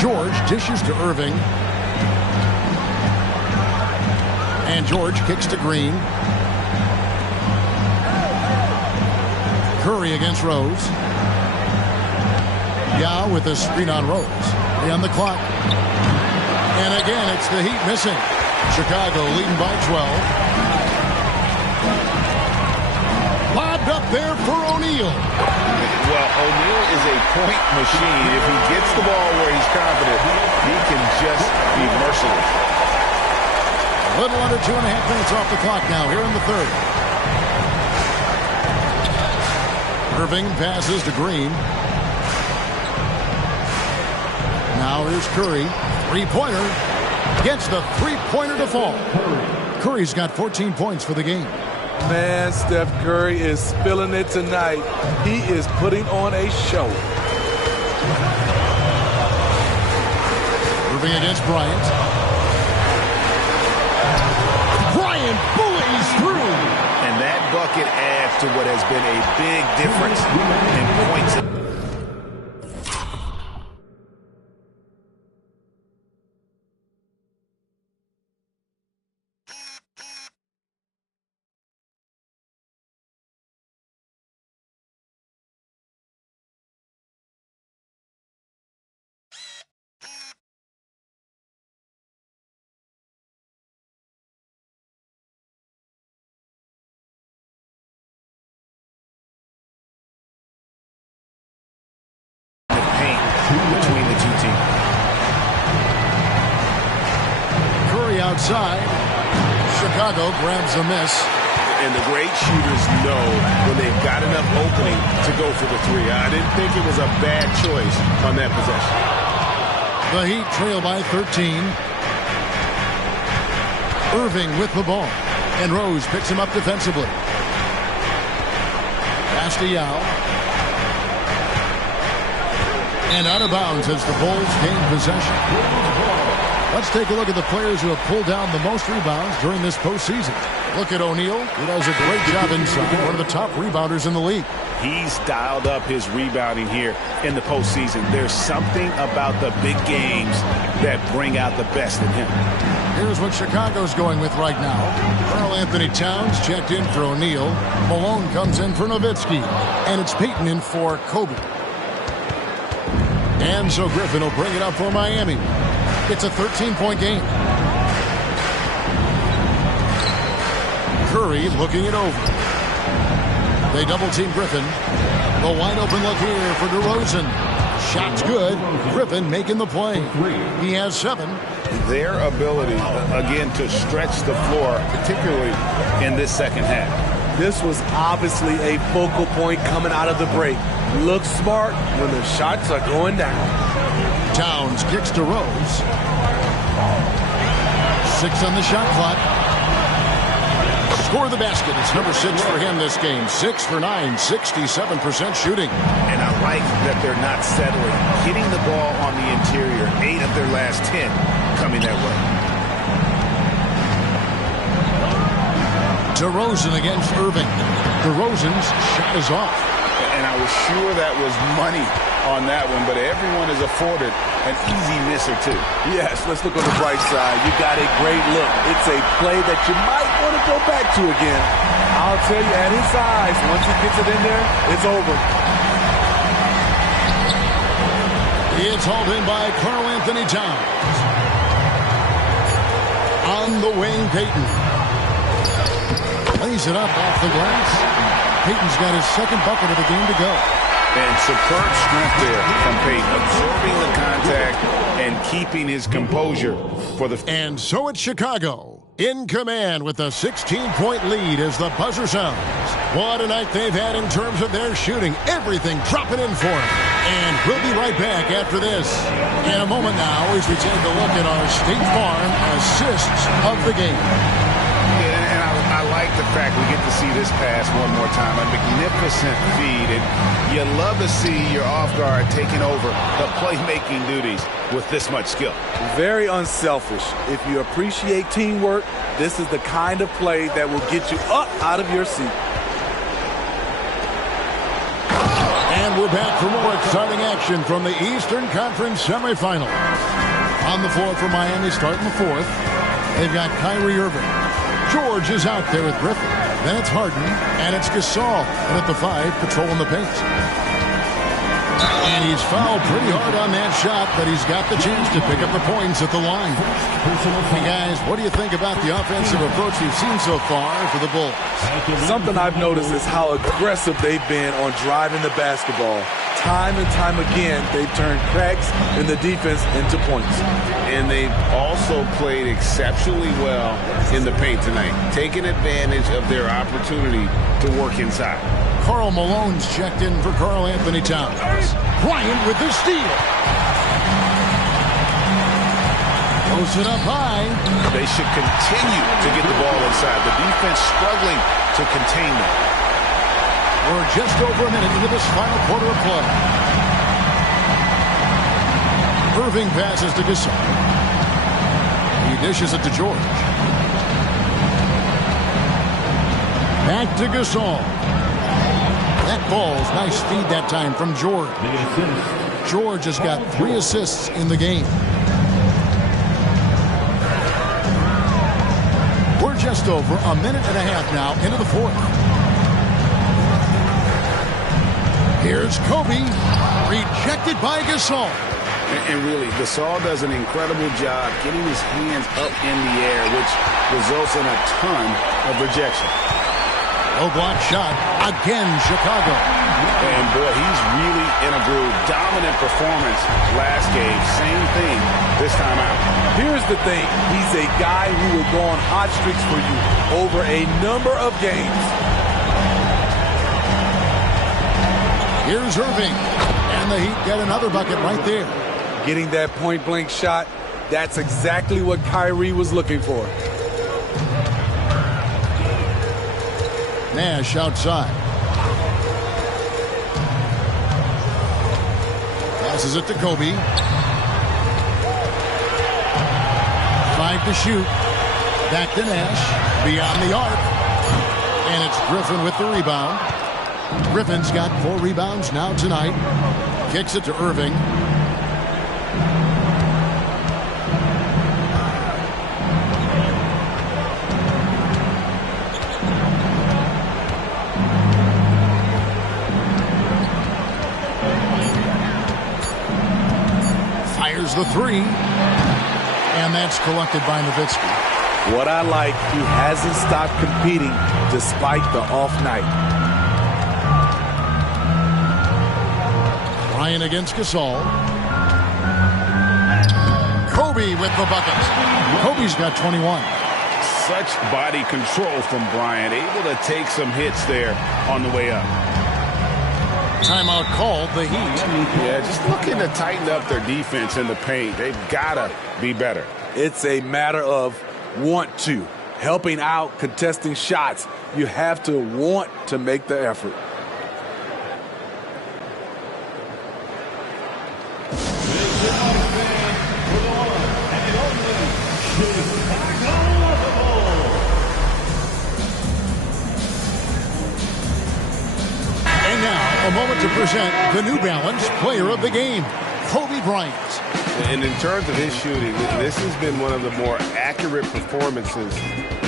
George dishes to Irving. And George kicks to Green. Curry against Rose. Yao with a screen on Rose. 3 on the clock. And again, it's the Heat missing. Chicago leading by 12. Lobbed up there for O'Neal. Well, O'Neal is a point machine. If he gets the ball where he's confident, he can just be merciless. A little under 2.5 minutes off the clock now here in the third. Irving passes to Green. Now here's Curry. Three-pointer. Gets the three-pointer to fall. Curry's got 14 points for the game. Man, Steph Curry is spilling it tonight. He is putting on a show. Irving against Bryant. Bryant bullies through. And that bucket adds to what has been a big difference in points. Between the two teams. Curry outside. Chicago grabs a miss. And the great shooters know when they've got enough opening to go for the three. I didn't think it was a bad choice on that possession. The Heat trail by 13. Irving with the ball. And Rose picks him up defensively. Pass to Yao. And out of bounds as the Bulls gain possession. Let's take a look at the players who have pulled down the most rebounds during this postseason. Look at O'Neal, who does a great job inside, one of the top rebounders in the league. He's dialed up his rebounding here in the postseason. There's something about the big games that bring out the best in him. Here's what Chicago's going with right now. Karl-Anthony Towns checked in for O'Neal. Malone comes in for Nowitzki. And it's Payton in for Kobe. And so Griffin will bring it up for Miami. It's a 13-point game. Curry looking it over. They double-team Griffin. The wide-open look here for DeRozan. Shot's good. Griffin making the play. He has 7. Their ability, again, to stretch the floor, particularly in this second half. This was obviously a focal point coming out of the break. Look smart when the shots are going down. Towns kicks to Rose. 6 on the shot clock. Score the basket. It's number 6 for him this game. 6 for 9, 67% shooting. And I like that they're not settling. Hitting the ball on the interior, 8 of their last 10 coming that way. DeRozan against Irving. DeRozan's shot is off. And I was sure that was money on that one, but everyone is afforded an easy miss or two. Yes, let's look on the bright side. You got a great look. It's a play that you might want to go back to again. I'll tell you, at his size, once he gets it in there, it's over. It's hauled in by Karl-Anthony Towns. On the wing, Payton. Lays it up off the glass. Payton's got his second bucket of the game to go. And superb strength there from Payton, absorbing the contact and keeping his composure for the... And so it's Chicago in command with a 16-point lead as the buzzer sounds. What a night they've had in terms of their shooting. Everything dropping in for them. And we'll be right back after this. In a moment now as we take a look at our State Farm assists of the game. And I like the fact we get to see this pass one more time. A magnificent feed. And you love to see your off guard taking over the playmaking duties with this much skill. Very unselfish. If you appreciate teamwork, this is the kind of play that will get you up out of your seat. And we're back for more exciting action from the Eastern Conference semifinals. On the floor for Miami starting the fourth, they've got Kyrie Irving. George is out there with Griffin. Then it's Harden, and it's Gasol. And at the 5, patrolling the paint. And he's fouled pretty hard on that shot, but he's got the chance to pick up the points at the line. Hey guys, what do you think about the offensive approach we've seen so far for the Bulls? Something I've noticed is how aggressive they've been on driving the basketball. Time and time again, they've turned cracks in the defense into points. And they've also played exceptionally well in the paint tonight, taking advantage of their opportunity to work inside. Karl Malone's checked in for Karl Anthony Towns. Bryant with the steal. Goes it up high. They should continue to get the ball inside. The defense struggling to contain them. We're just over a minute into this final quarter of play. Irving passes to Gasol. He dishes it to George. Back to Gasol. That ball's nice feed that time from George. George has got 3 assists in the game. We're just over a minute and a half now into the fourth. Here's Kobe, rejected by Gasol. And really, Gasol does an incredible job getting his hands up in the air, which results in a ton of rejection. Low block shot, again Chicago. And boy, he's really in a groove. Dominant performance last game. Same thing this time out. Here's the thing. He's a guy who will go on hot streaks for you over a number of games. Here's Irving. And the Heat get another bucket right there. Getting that point-blank shot, that's exactly what Kyrie was looking for. Nash outside. Passes it to Kobe. 5 to shoot. Back to Nash. Beyond the arc. And it's Griffin with the rebound. Griffin's got 4 rebounds now tonight. Kicks it to Irving. Fires the 3. And that's collected by Nowitzki. What I like, he hasn't stopped competing despite the off night. Bryant against Gasol. Kobe with the bucket. Kobe's got 21. Such body control from Bryant, able to take some hits there on the way up. Timeout called, the Heat. Yeah, just looking to tighten up their defense in the paint. They've got to be better. It's a matter of want to. Helping out, contesting shots. You have to want to make the effort. And now, a moment to present the New Balance Player of the Game, Kobe Bryant. And in terms of his shooting, this has been one of the more accurate performances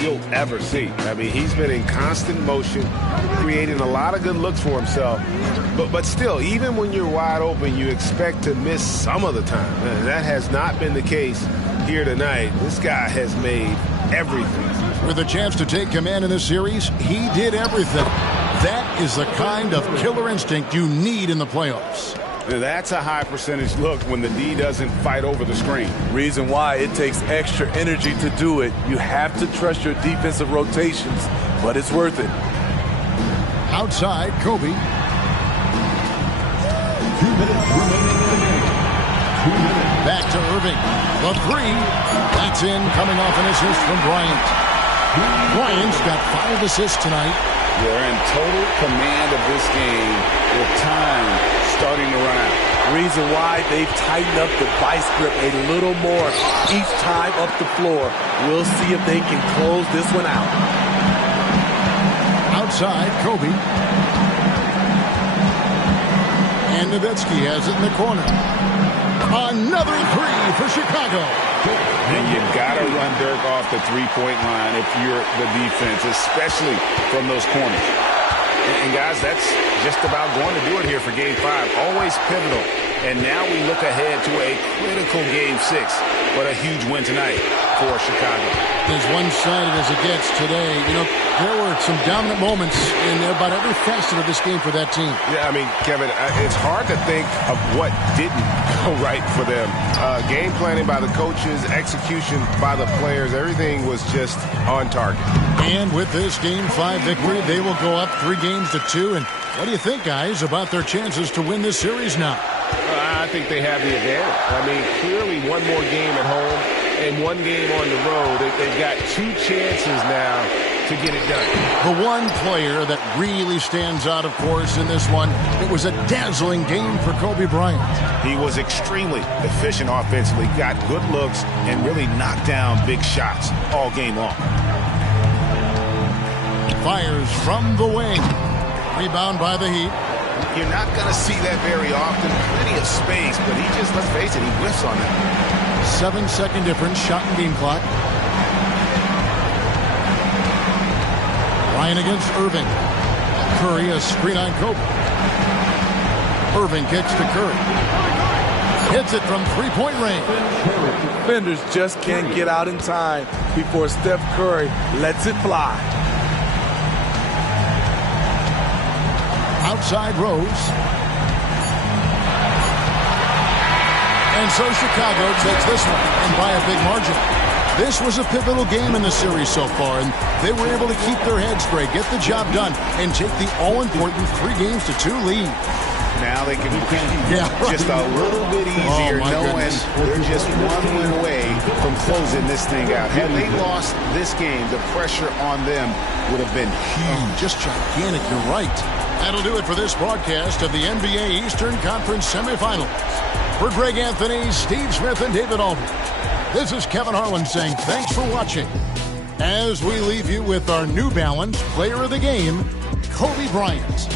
you'll ever see. I mean, he's been in constant motion, creating a lot of good looks for himself. But still, even when you're wide open, you expect to miss some of the time. And that has not been the case here tonight. This guy has made everything. With a chance to take command in this series, he did everything. That is the kind of killer instinct you need in the playoffs. That's a high percentage look when the D doesn't fight over the screen. Reason why it takes extra energy to do it. You have to trust your defensive rotations, but it's worth it. Outside, Kobe. 2 minutes remaining in the game. 2 minutes. Back to Irving. The three. That's in, coming off an assist from Bryant. Bryant's got 5 assists tonight. They're in total command of this game with time starting to run out. Reason why they've tightened up the vice grip a little more each time up the floor. We'll see if they can close this one out. Outside, Kobe. And Nowitzki has it in the corner. Another three for Chicago. And you've got to run Dirk off the three-point line if you're the defense, especially from those corners. And guys, that's just about going to do it here for Game 5. Always pivotal. And now we look ahead to a critical Game 6, but a huge win tonight for Chicago. As one-sided as it gets today, you know, there were some dominant moments in about every facet of this game for that team. Yeah, I mean, Kevin, it's hard to think of what didn't go right for them. Game planning by the coaches, execution by the players, everything was just on target. And with this Game 5 victory, they will go up 3-2. And what do you think, guys, about their chances to win this series now? I think they have the advantage. I mean, clearly one more game at home and one game on the road. They've got 2 chances now to get it done. The one player that really stands out, of course, in this one, it was a dazzling game for Kobe Bryant. He was extremely efficient offensively, got good looks, and really knocked down big shots all game long. Fires from the wing. Rebound by the Heat. You're not going to see that very often. Plenty of space, but he just, let's face it, he whiffs on that. 7-second difference, shot and game clock. Ryan against Irving. Curry, a screen on Kobe. Irving kicks to Curry. Hits it from three-point range. Defenders just can't get out in time before Steph Curry lets it fly. Outside Rose. And so Chicago takes this one, and by a big margin. This was a pivotal game in the series so far, and they were able to keep their heads straight, get the job done, and take the all-important 3-2 lead. Now they can just a little bit easier knowing they're just one win away from closing this thing out. Had they lost this game, the pressure on them would have been huge. Just gigantic, you're right. That'll do it for this broadcast of the NBA Eastern Conference semifinals. For Greg Anthony, Steve Smith, and David Aldridge, this is Kevin Harlan saying thanks for watching as we leave you with our New Balance Player of the Game, Kobe Bryant.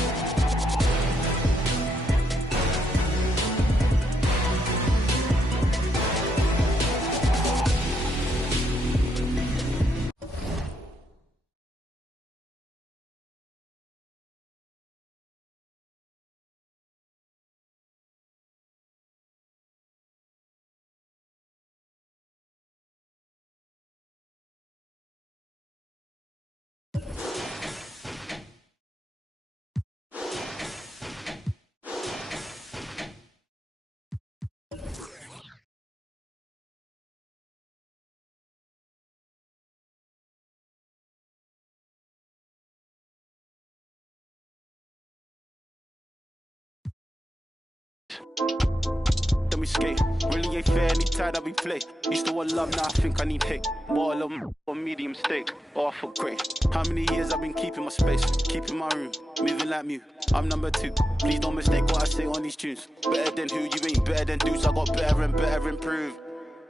Then we skate, really ain't fair, anytime that we play. Used to want love, now I think I need hate. More love or medium steak, or I feel great. How many years I've been keeping my space, keeping my room, moving like Mew. I'm number 2, please don't mistake what I say on these tunes. Better than who, you ain't better than Deuce. I got better and better improve.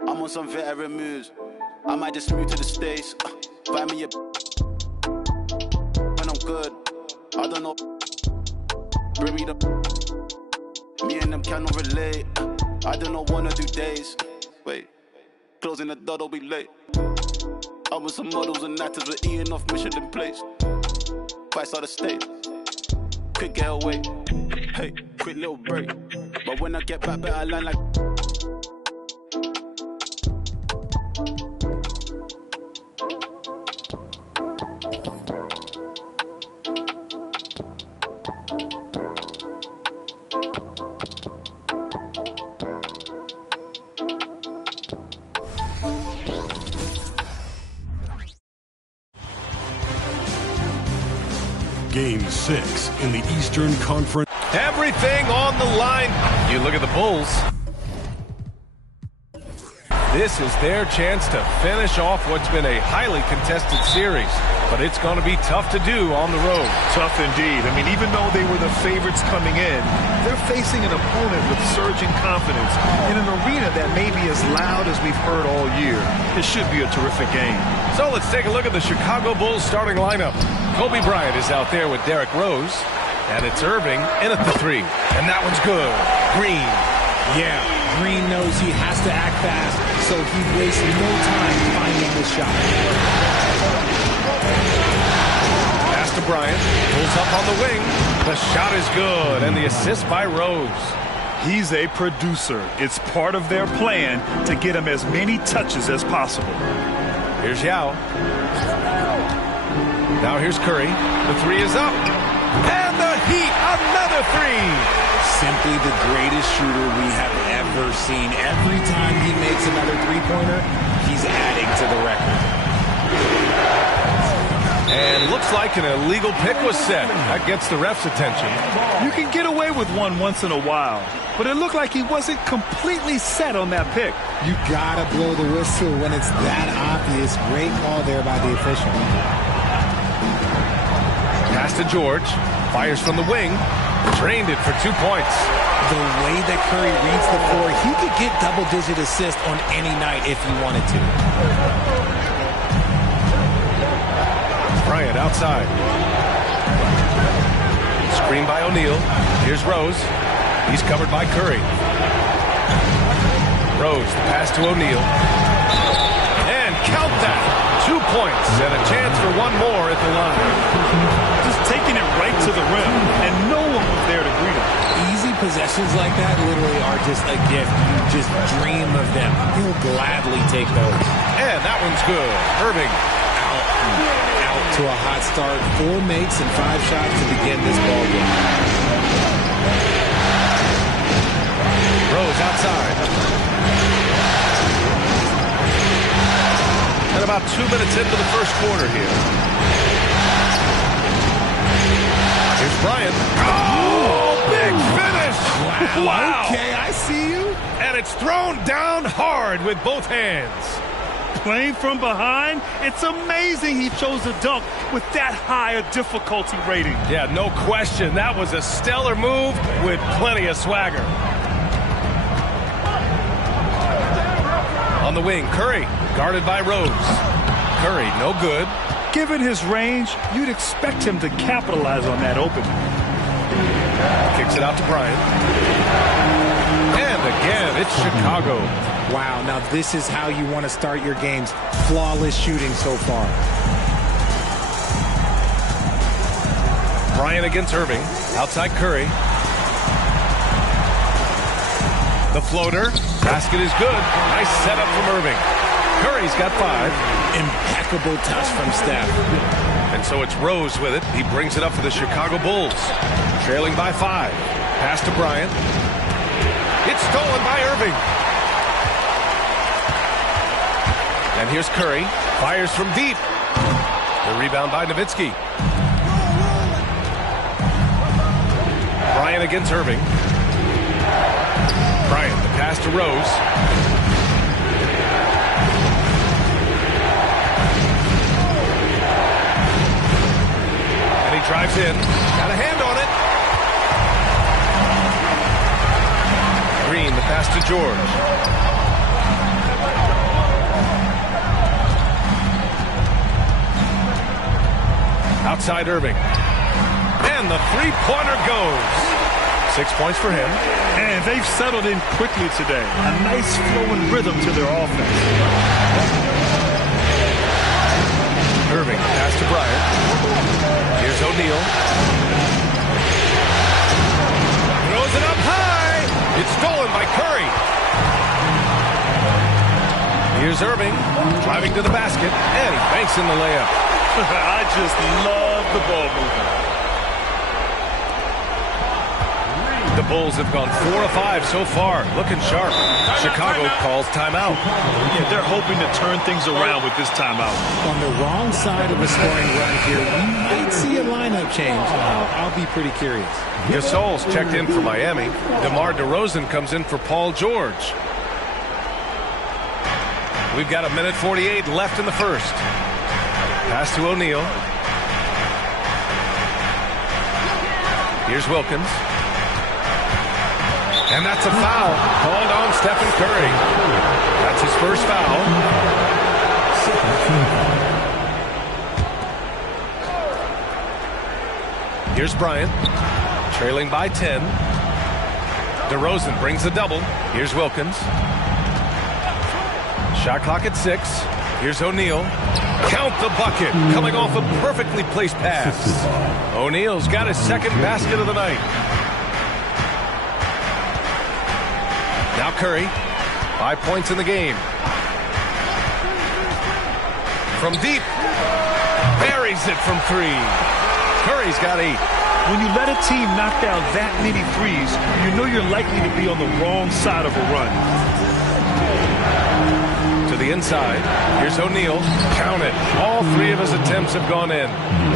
I'm on some veteran moves, I might just move to the States. Buy me a when I'm good, I don't know. Bring me the me and them cannot relate. I don't know, wanna do days. Wait, closing the door, don't be late. I was some models and actors, but eating off Michelin plates. Vice out of state, quick get away. Hey, quick little break. But when I get back, better line like. Game 6 in the Eastern Conference. Everything on the line. You look at the Bulls. This is their chance to finish off what's been a highly contested series. But it's going to be tough to do on the road. Tough indeed. I mean, even though they were the favorites coming in, they're facing an opponent with surging confidence in an arena that may be as loud as we've heard all year. It should be a terrific game. So let's take a look at the Chicago Bulls starting lineup. Kobe Bryant is out there with Derrick Rose. And it's Irving in at the 3. And that one's good. Green. Yeah, Green knows he has to act fast, so he wastes no time finding the shot. Pass to Bryant. Pulls up on the wing. The shot is good. And the assist by Rose. He's a producer. It's part of their plan to get him as many touches as possible. Here's Yao. Now here's Curry. The 3 is up. And the Heat, another 3. Simply the greatest shooter we have ever seen. Every time he makes another three-pointer, he's adding to the record. And looks like an illegal pick was set. That gets the ref's attention. You can get away with one once in a while, but it looked like he wasn't completely set on that pick. You gotta blow the whistle when it's that obvious. Great call there by the official. Pass to George. Fires from the wing. Drained it for 2 points. The way that Curry reads the floor, he could get double-digit assists on any night if he wanted to. Bryant outside. Screen by O'Neal. Here's Rose. He's covered by Curry. Rose, the pass to O'Neal. And count that. 2 points and a chance for one more at the line. Just taking it right to the rim, and no one was there to greet him. Easy possessions like that literally are just a gift. You just dream of them. He'll gladly take those. And that one's good. Irving. Out to a hot start. 4 makes and 5 shots to begin this ball game. Rose outside. And about 2 minutes into the first quarter here. Here's Bryant. Oh, big finish! Wow. Okay, I see you. And it's thrown down hard with both hands. Playing from behind, it's amazing he chose to dunk with that high a difficulty rating. Yeah, no question. That was a stellar move with plenty of swagger. On the wing, Curry, guarded by Rose. Curry, no good. Given his range, you'd expect him to capitalize on that opening. Kicks it out to Bryant. And again, it's Chicago. Wow, now this is how you want to start your games. Flawless shooting so far. Bryant against Irving. Outside Curry. The floater. Basket is good. Nice setup from Irving. Curry's got 5. Impeccable touch from Steph. And so it's Rose with it. He brings it up for the Chicago Bulls. Trailing by 5. Pass to Bryant. It's stolen by Irving. And here's Curry. Fires from deep. The rebound by Nowitzki. Bryant against Irving. Bryant, the pass to Rose. And he drives in. Got a hand on it. Green, the pass to George. Outside Irving. And the three-pointer goes. 6 points for him. And they've settled in quickly today. A nice flowing rhythm to their offense. Irving, pass to Bryant. Here's O'Neal. Throws it up high. It's stolen by Curry. Here's Irving, driving to the basket, and he banks in the layup. I just love the ball movement. The Bulls have gone 4 of 5 so far. Looking sharp. Chicago calls timeout. Yeah, they're hoping to turn things around with this timeout. On the wrong side of a scoring run here, we might see a lineup change. I'll be pretty curious. Gasol's checked in for Miami. DeMar DeRozan comes in for Paul George. We've got 1:48 left in the first. Pass to O'Neal. Here's Wilkins. And that's a foul called on Stephen Curry. That's his first foul. Here's Bryant, trailing by 10. DeRozan brings a double. Here's Wilkins. Shot clock at 6. Here's O'Neal. Count the bucket, coming off a perfectly placed pass. O'Neal's got his second basket of the night. Now Curry, 5 points in the game. From deep, buries it from 3. Curry's got 8. When you let a team knock down that many threes, you know you're likely to be on the wrong side of a run. To the inside, here's O'Neal. Count it. All 3 of his attempts have gone in.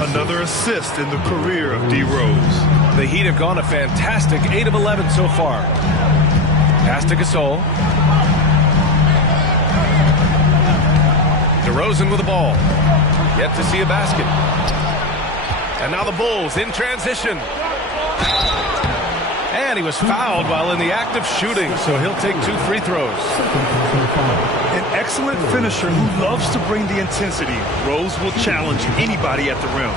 Another assist in the career of D. Rose. The Heat have gone a fantastic 8 of 11 so far. Pass to Gasol. DeRozan with the ball. Yet to see a basket. And now the Bulls in transition. And he was fouled while in the act of shooting, so he'll take 2 free throws. An excellent finisher who loves to bring the intensity. Rose will challenge anybody at the rim.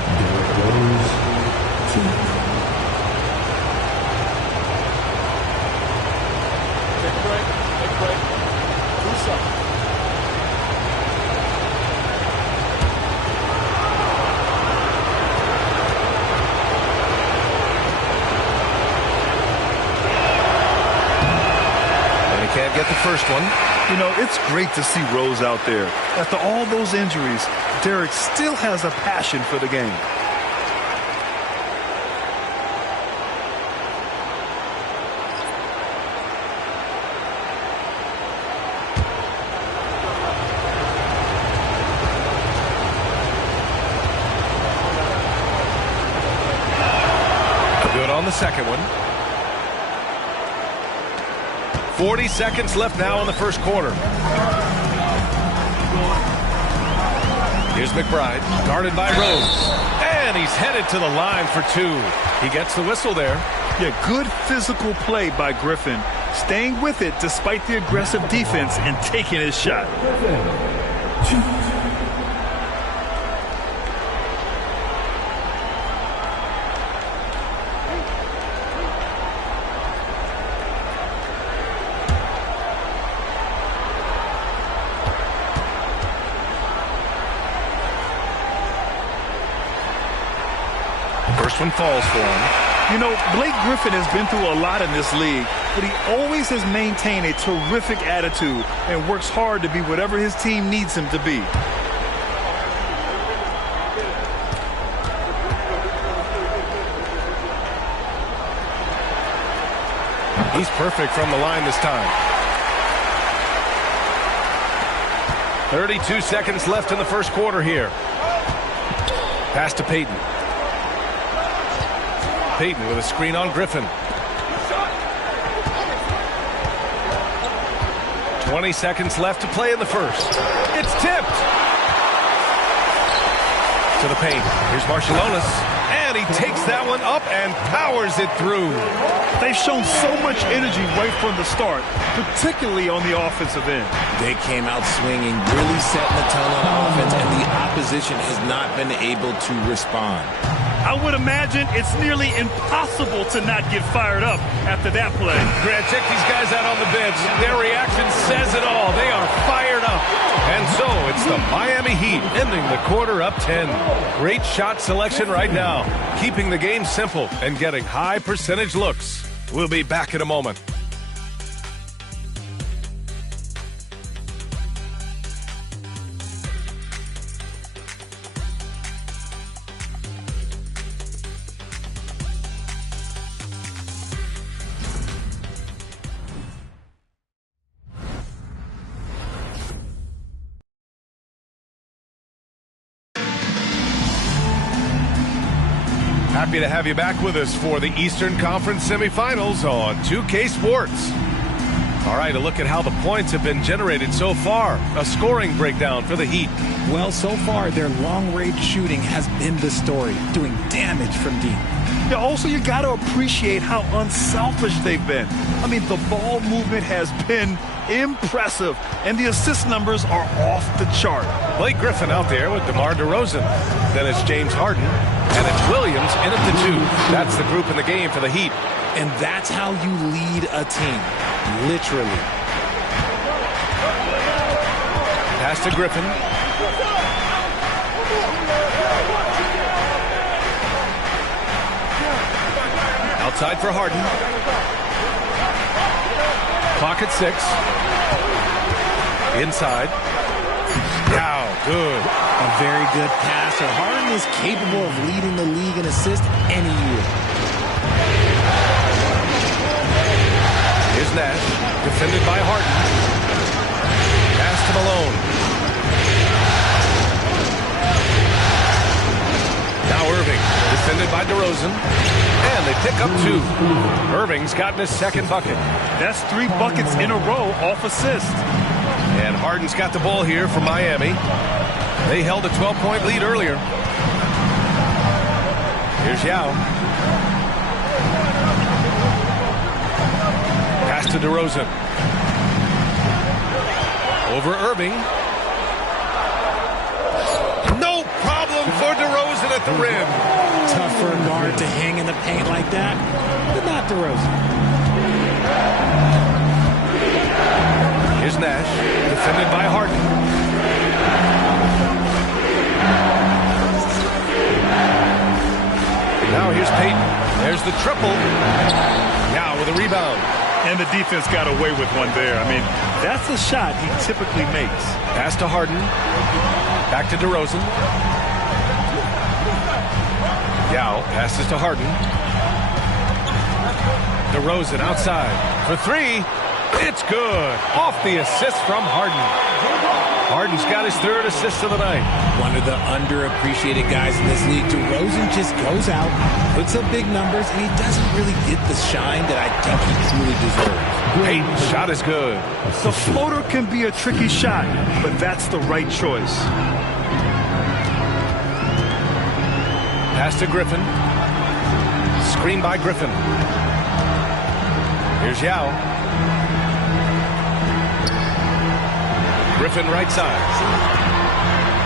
Can't get the first one. You know, it's great to see Rose out there. After all those injuries, Derek still has a passion for the game. Good on the second one. 40 seconds left now in the first quarter. Here's McBride, guarded by Rose. And he's headed to the line for 2. He gets the whistle there. Yeah, good physical play by Griffin. Staying with it despite the aggressive defense and taking his shot. First one falls for him. You know, Blake Griffin has been through a lot in this league, but he always has maintained a terrific attitude and works hard to be whatever his team needs him to be. He's perfect from the line this time. 32 seconds left in the first quarter here. Pass to Payton. Payton with a screen on Griffin. 20 seconds left to play in the first. It's tipped. To the paint. Here's Marciulionis. And he takes that one up and powers it through. They've shown so much energy right from the start, particularly on the offensive end. They came out swinging, really setting the tone on offense, and the opposition has not been able to respond. I would imagine it's nearly impossible to not get fired up after that play. Grant, check these guys out on the bench. Their reaction says it all. They are fired up. And so it's the Miami Heat ending the quarter up 10. Great shot selection right now, keeping the game simple and getting high percentage looks. We'll be back in a moment. Happy to have you back with us for the Eastern Conference semifinals on 2K Sports. All right, a look at how the points have been generated so far. A scoring breakdown for the Heat. Well, so far, their long-range shooting has been the story, doing damage from deep. Yeah, also, you got to appreciate how unselfish they've been. I mean, the ball movement has been impressive, and the assist numbers are off the chart. Blake Griffin out there with DeMar DeRozan. Then it's James Harden, and it's Williams in at the 2. That's the group in the game for the Heat. And that's how you lead a team, literally. Pass to Griffin. Outside for Harden. Clock at 6. Inside. Now, good. A very good passer. Harden is capable of leading the league in assists any year. Here's Nash, defended by Harden. Pass to Malone. Now Irving, defended by DeRozan. And they pick up 2. Irving's gotten his second bucket. That's 3 buckets in a row off assist. And Harden's got the ball here for Miami. They held a 12-point lead earlier. Here's Yao. Pass to DeRozan. Over Irving. No problem for DeRozan at the rim. Tough for a guard to hang in the paint like that, but not DeRozan. Here's Nash, defended by Harden. Now here's Payton. There's the triple. Now with a rebound. And the defense got away with one there. I mean, that's the shot he typically makes. Pass to Harden. Back to DeRozan. Yao passes to Harden. DeRozan outside for 3. It's good. Off the assist from Harden. Harden's got his 3rd assist of the night. One of the underappreciated guys in this league. DeRozan just goes out, puts up big numbers, and he doesn't really get the shine that I think he truly deserves. Payton's shot is good. The floater can be a tricky shot, but that's the right choice. Pass to Griffin. Screen by Griffin. Here's Yao. Griffin right side.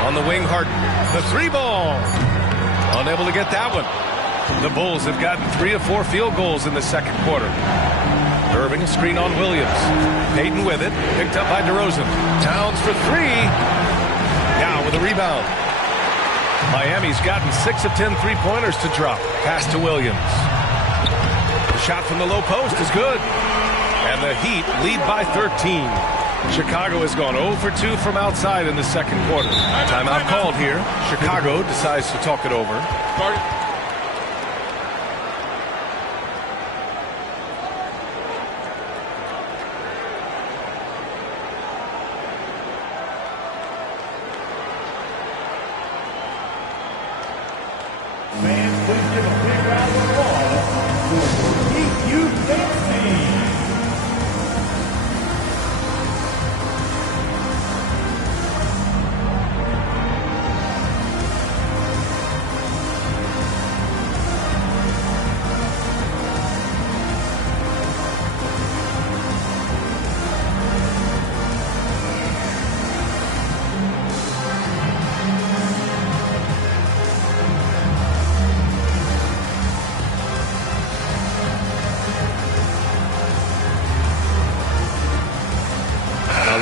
On the wing, Harden. The 3 ball. Unable to get that one. The Bulls have gotten 3 of 4 field goals in the second quarter. Irving, a screen on Williams. Payton with it. Picked up by DeRozan. Towns for 3. Now with a rebound. Miami's gotten 6 of 10 3-pointers to drop. Pass to Williams. The shot from the low post is good. And the Heat lead by 13. Chicago has gone 0 for 2 from outside in the second quarter. Timeout called here. Chicago decides to talk it over. Fans, please give a big round of applause for Heat USA.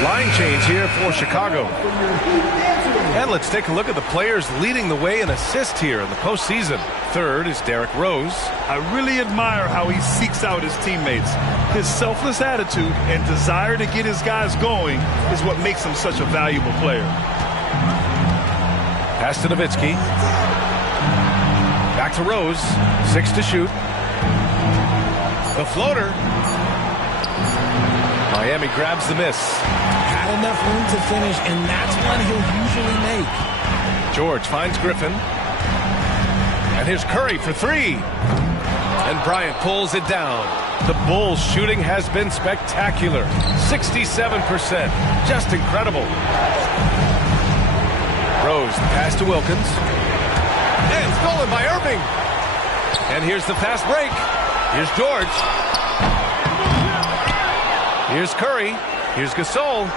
Line change here for Chicago. And let's take a look at the players leading the way in assists here in the postseason. 3rd is Derrick Rose. I really admire how he seeks out his teammates. His selfless attitude and desire to get his guys going is what makes him such a valuable player. Pass to Nowitzki. Back to Rose. 6 to shoot. The floater. Miami grabs the miss. Had enough room to finish, and that's one he'll usually make. George finds Griffin. And here's Curry for three. And Bryant pulls it down. The Bulls' shooting has been spectacular. 67%. Just incredible. Rose, the pass to Wilkins. And stolen by Irving. And here's the fast break. Here's George. Here's Curry. Here's Gasol.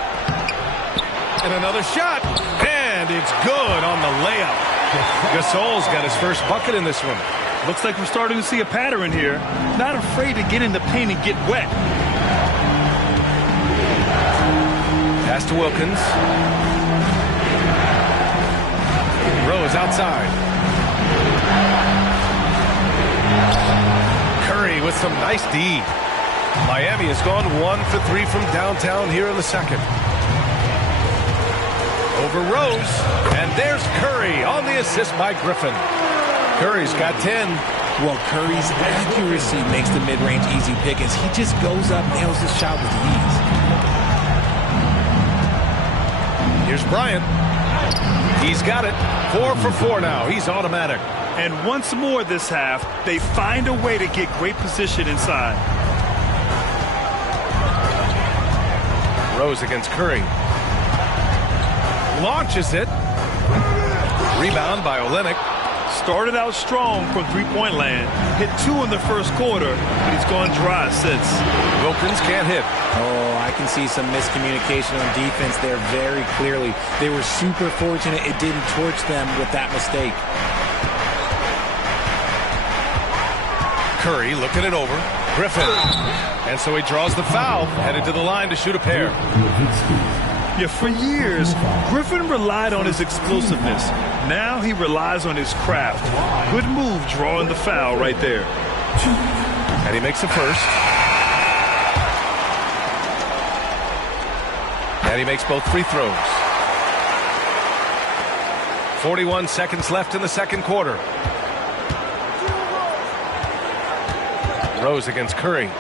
And another shot. And it's good on the layup. Gasol's got his first bucket in this one. Looks like we're starting to see a pattern here. Not afraid to get in the paint and get wet. Pass to Wilkins. Rose outside. Curry with some nice D. Miami has gone 1 for 3 from downtown here in the second. Over Rose, and there's Curry on the assist by Griffin. Curry's got 10. Well, Curry's accuracy makes the mid-range easy pick as he just goes up, nails the shot with ease. Here's Bryant. He's got it. 4 for 4 now. He's automatic. And once more this half, they find a way to get great position inside. Rose against Curry. Launches it. Rebound by Olynyk. Started out strong from three-point land. Hit 2 in the first quarter, but he's gone dry since. Wilkins can't hit. Oh, I can see some miscommunication on defense there very clearly. They were super fortunate it didn't torch them with that mistake. Curry looking it over. Griffin. And so he draws the foul, headed to the line to shoot a pair. Yeah, for years, Griffin relied on his explosiveness. Now he relies on his craft. Good move drawing the foul right there. And he makes the first. And he makes both free throws. 41 seconds left in the second quarter. Rose against Curry.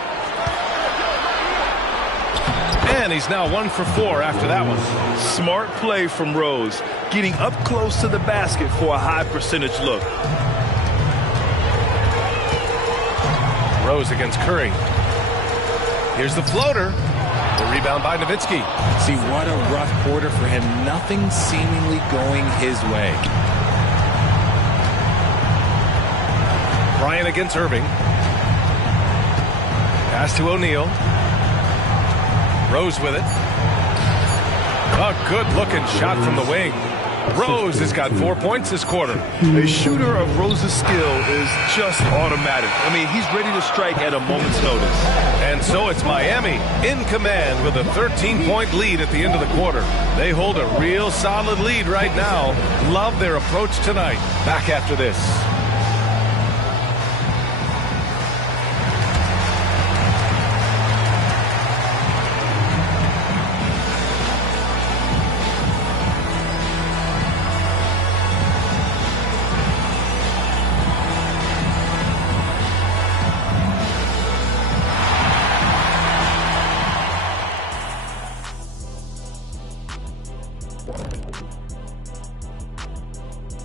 And he's now 1 for 4 after that one. Smart play from Rose, getting up close to the basket for a high percentage look. Rose against Curry. Here's the floater. The rebound by Nowitzki. See, what a rough quarter for him. Nothing seemingly going his way. Bryant against Irving. Pass to O'Neal. Rose with it. A good-looking shot from the wing. Rose has got 4 points this quarter. A shooter of Rose's skill is just automatic. I mean, he's ready to strike at a moment's notice. And so it's Miami in command with a 13-point lead at the end of the quarter. They hold a real solid lead right now. Love their approach tonight. Back after this.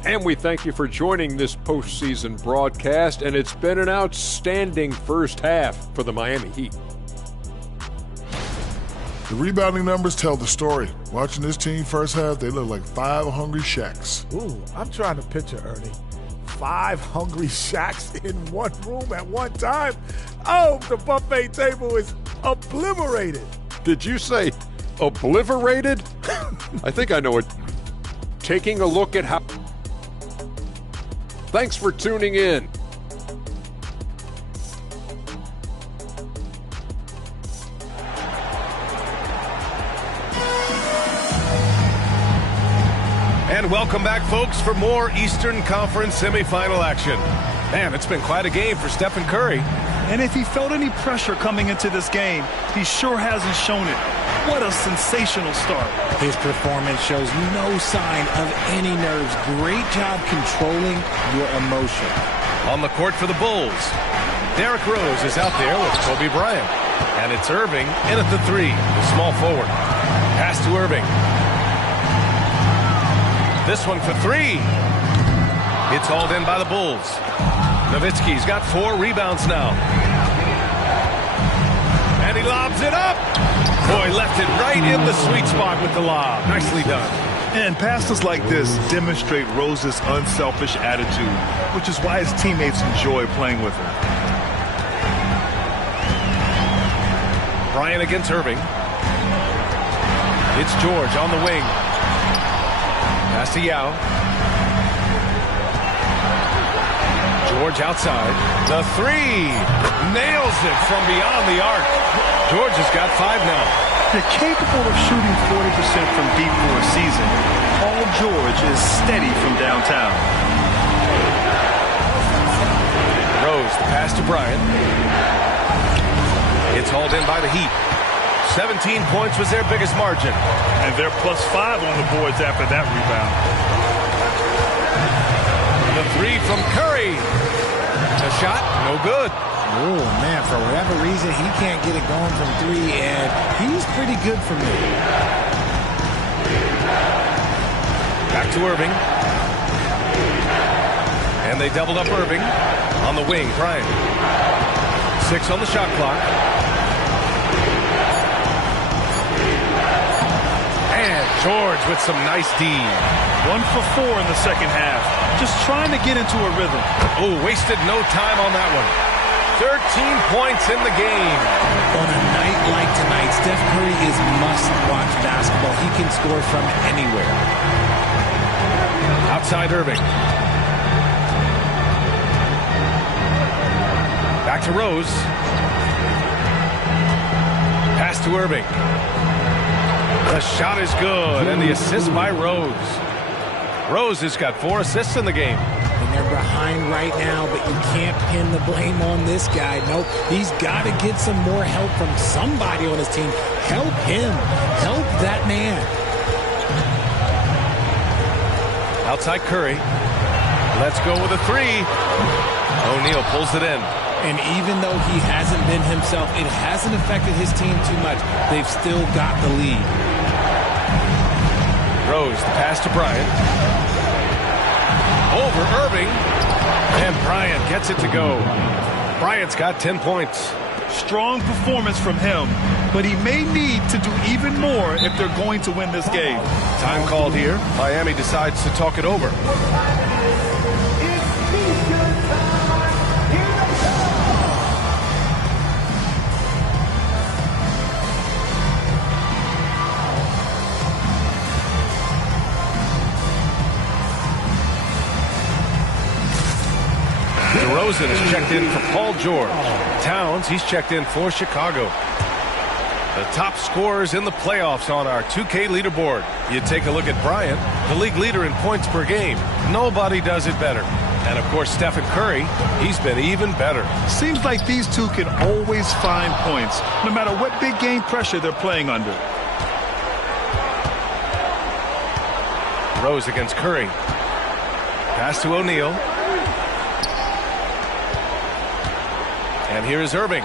And we thank you for joining this postseason broadcast, and it's been an outstanding first half for the Miami Heat. The rebounding numbers tell the story. Watching this team first half, they look like 5 hungry Shaqs. Ooh, I'm trying to picture, Ernie. 5 hungry Shaqs in one room at one time. Oh, the buffet table is obliterated. Did you say obliterated? I think I know it. Taking a look at how... Thanks for tuning in. And welcome back, folks, for more Eastern Conference semifinal action. Man, it's been quite a game for Stephen Curry. And if he felt any pressure coming into this game, he sure hasn't shown it. What a sensational start. His performance shows no sign of any nerves. Great job controlling your emotion. On the court for the Bulls, Derrick Rose is out there with Kobe Bryant. And it's Irving in at the 3, the small forward. Pass to Irving. This one for 3. It's hauled in by the Bulls. Nowitzki's got 4 rebounds now. And he lobs it up. Boy, left it right in the sweet spot with the lob. Nicely done. And passes like this demonstrate Rose's unselfish attitude, which is why his teammates enjoy playing with him. Bryant against Irving. It's George on the wing. Pass to Yao. George outside. The 3. Nails it from beyond the arc. George has got 5 now. They're capable of shooting 40% from deep for a season. Paul George is steady from downtown. Rose, the pass to Bryant. It's hauled in by the Heat. 17 points was their biggest margin. And they're +5 on the boards after that rebound. The 3 from Curry. The shot, no good. Oh, man, for whatever reason, he can't get it going from 3, and he's pretty good from there. Back to Irving. And they doubled up Irving. On the wing, Bryant. 6 on the shot clock. And George with some nice D. 1 for 4 in the second half. Just trying to get into a rhythm. Oh, wasted no time on that one. 13 points in the game. On a night like tonight, Steph Curry is must-watch basketball. He can score from anywhere. Outside Irving. Back to Rose. Pass to Irving. The shot is good, and the assist by Rose. Rose has got 4 assists in the game. And they're behind right now, but you can't pin the blame on this guy. Nope, he's got to get some more help from somebody on his team. Help him. Help that man. Outside Curry. Let's go with a 3. O'Neal pulls it in. And even though he hasn't been himself, it hasn't affected his team too much. They've still got the lead. Rose, the pass to Bryant. Over Irving. And Bryant gets it to go. Bryant's got 10 points. Strong performance from him, but he may need to do even more if they're going to win this game. Time called here. Miami decides to talk it over. DeRozan is checked in for Paul George. Towns, he's checked in for Chicago. The top scorers in the playoffs on our 2K leaderboard. You take a look at Bryant, the league leader in points per game. Nobody does it better. And, of course, Stephen Curry, he's been even better. Seems like these two can always find points, no matter what big game pressure they're playing under. Rose against Curry. Pass to O'Neal. And here is Irving.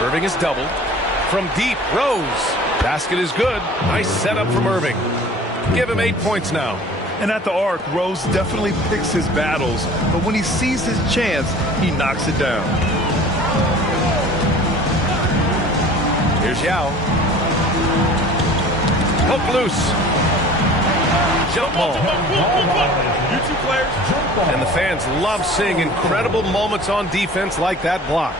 Irving is doubled. From deep, Rose. Basket is good. Nice setup from Irving. Give him 8 points now. And at the arc, Rose definitely picks his battles, but when he sees his chance, he knocks it down. Here's Yao. Hook loose. Jump ball. You two players. And the fans love seeing incredible moments on defense like that block.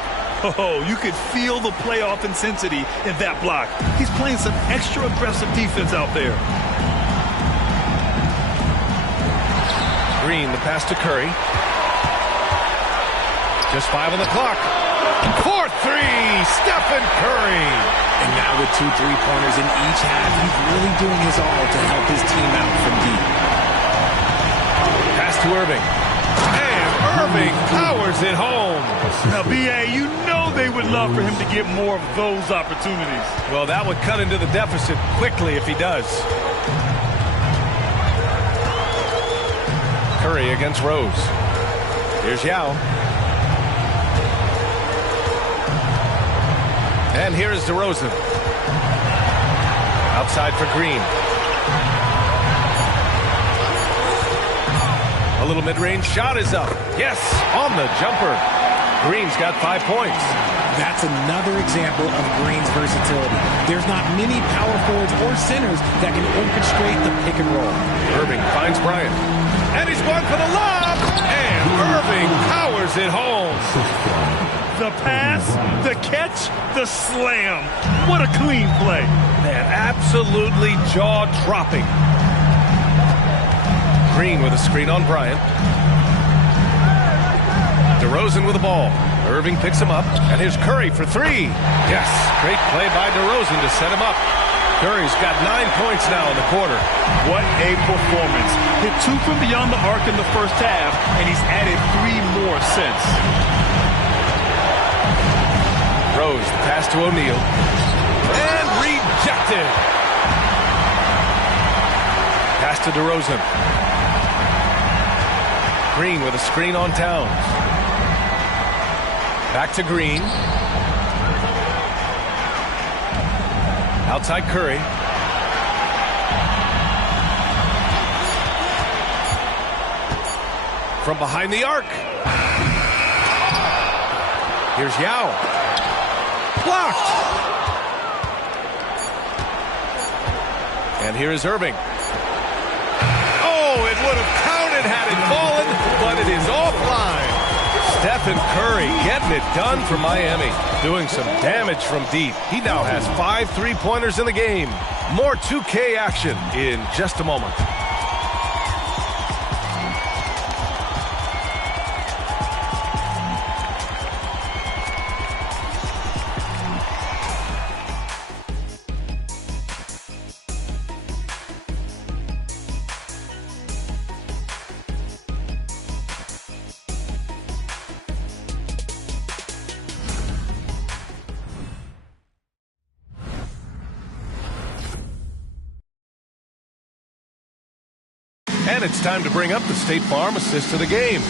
Oh, you could feel the playoff intensity in that block. He's playing some extra aggressive defense out there. Green, the pass to Curry. Just 5 on the clock. 4-3, Stephen Curry. And now with 2 3-pointers in each half, he's really doing his all to help his team out from deep. Pass to Irving. And Irving powers it home. Now, B.A., you know they would love for him to get more of those opportunities. Well, that would cut into the deficit quickly if he does. Curry against Rose. Here's Yao. And here's DeRozan. Outside for Green. A little mid-range shot is up. Yes, on the jumper. Green's got 5 points. That's another example of Green's versatility. There's not many power forwards or centers that can orchestrate the pick and roll. Irving finds Bryant. And he's going for the lob. And Irving powers it home. The pass, the catch, the slam. What a clean play. Man, absolutely jaw-dropping. Green with a screen on Bryant. DeRozan with the ball. Irving picks him up, and here's Curry for 3. Yes, great play by DeRozan to set him up. Curry's got 9 points now in the quarter. What a performance. Hit 2 from beyond the arc in the first half, and he's added 3 more since. Rose, the pass to O'Neal. And rejected. Pass to DeRozan. Green with a screen on Towns. Back to Green. Outside Curry. From behind the arc. Here's Yao. Blocked. And here is Irving. Oh, it would have counted had it fallen, but it is offline. Stephen Curry getting it done for Miami. Doing some damage from deep. He now has 5 3-pointers in the game. More 2K action in just a moment. And it's time to bring up the State Farm assist to the game.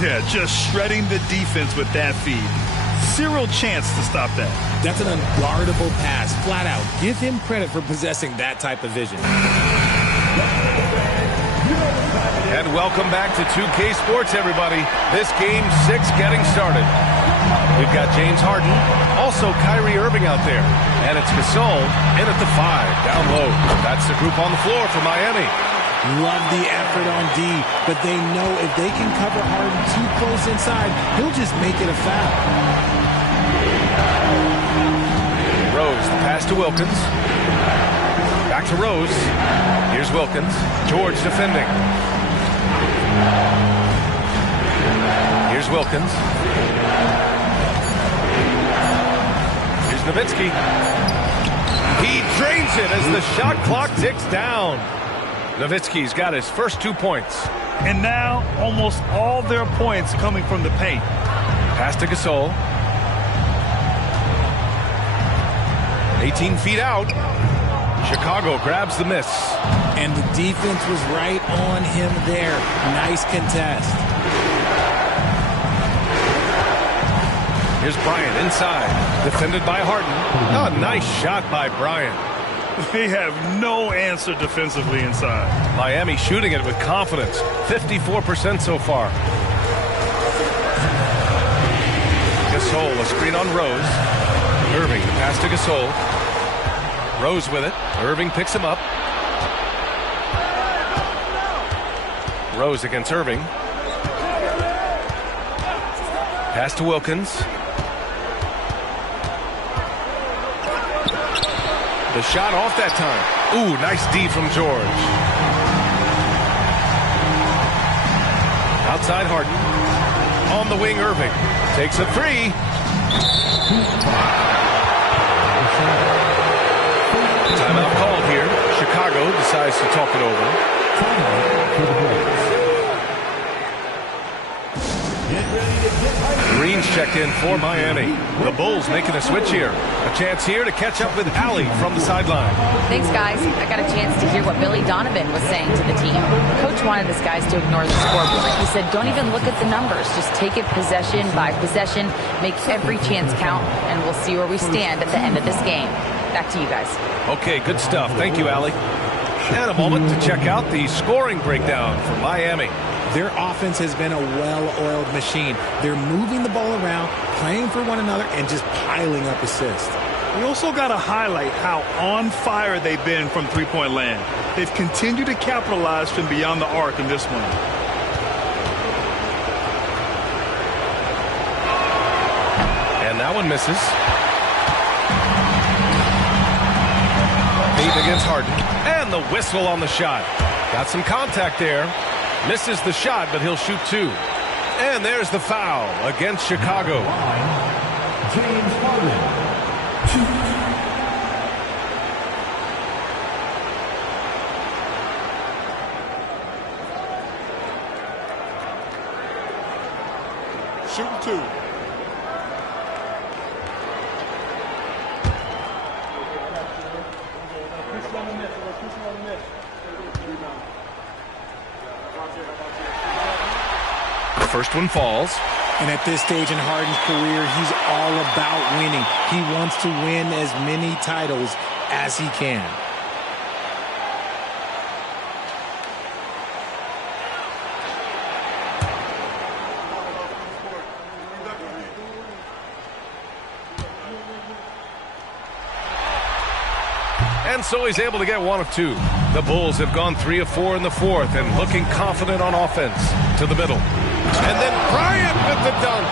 Yeah, just shredding the defense with that feed. Zero chance to stop that. That's an unguardable pass, flat out. Give him credit for possessing that type of vision. And welcome back to 2K Sports, everybody. This game 6 getting started. We've got James Harden, also Kyrie Irving out there. And it's Gasol in at the 5, down low. That's the group on the floor for Miami. Love the effort on D, but they know if they can cover Harden too close inside, he'll just make it a foul. Rose, the pass to Wilkins. Back to Rose. Here's Wilkins. George defending. Here's Wilkins. Here's Nowitzki. He drains it as the shot clock ticks down. Nowitzki's got his first 2 points. And now, almost all their points coming from the paint. Pass to Gasol. 18 feet out. Chicago grabs the miss. And the defense was right on him there. Nice contest. Here's Bryant inside. Defended by Harden. Oh, nice shot by Bryant. They have no answer defensively inside. Miami shooting it with confidence. 54% so far. Gasol, a screen on Rose. Irving, the pass to Gasol. Rose with it. Irving picks him up. Rose against Irving. Pass to Wilkins. The shot off that time. Ooh, nice D from George. Outside Harden. On the wing, Irving. Takes a 3. Timeout called here. Chicago decides to talk it over. Green's checked in for Miami. The Bulls making a switch here. A chance here to catch up with Allie from the sideline. Thanks, guys. I got a chance to hear what Billy Donovan was saying to the team. Coach wanted his guys to ignore the scoreboard. He said, don't even look at the numbers. Just take it possession by possession. Make every chance count, and we'll see where we stand at the end of this game. Back to you guys. Okay, good stuff. Thank you, Allie. And a moment to check out the scoring breakdown for Miami. Their offense has been a well-oiled machine. They're moving the ball around, playing for one another, and just piling up assists. We also got to highlight how on fire they've been from three-point land. They've continued to capitalize from beyond the arc in this one. And that one misses. Beaten against Harden. And the whistle on the shot. Got some contact there. Misses the shot, but he'll shoot two. And there's the foul against Chicago. James Harden. Shooting two. The first one falls. And at this stage in Harden's career, he's all about winning. He wants to win as many titles as he can. And so he's able to get one of two. The Bulls have gone 3 of 4 in the fourth and looking confident on offense. To the middle. And then Bryant with the dunk.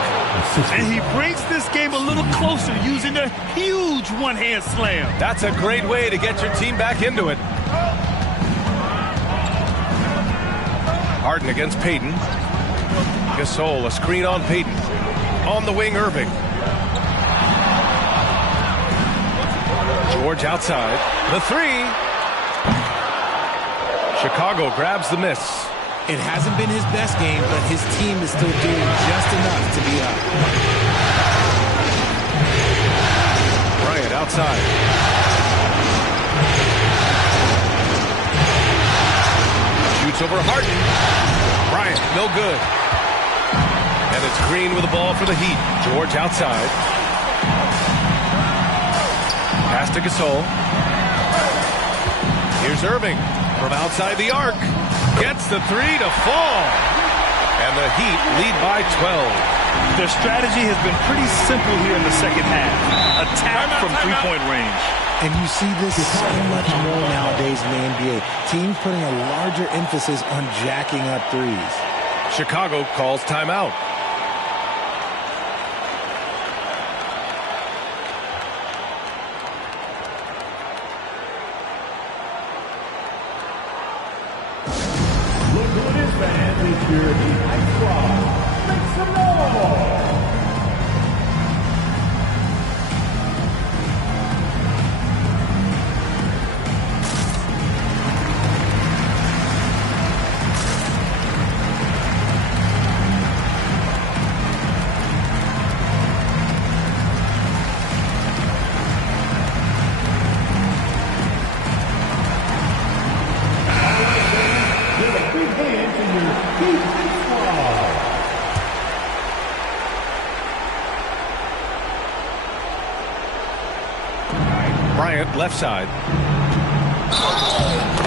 And he brings this game a little closer using a huge one-hand slam. That's a great way to get your team back into it. Harden against Payton. Gasol, a screen on Payton. On the wing, Irving. George outside. The three. Chicago grabs the miss. It hasn't been his best game, but his team is still doing just enough to be up. Bryant outside. Shoots over Harden. Bryant, no good. And it's Green with the ball for the Heat. George outside. Pass to Gasol. Here's Irving from outside the arc. Gets the three to fall. And the Heat lead by 12. Their strategy has been pretty simple here in the second half. Attack from three-point range. And you see this so much more nowadays in the NBA. Teams putting a larger emphasis on jacking up threes. Chicago calls timeout. Bryant left side.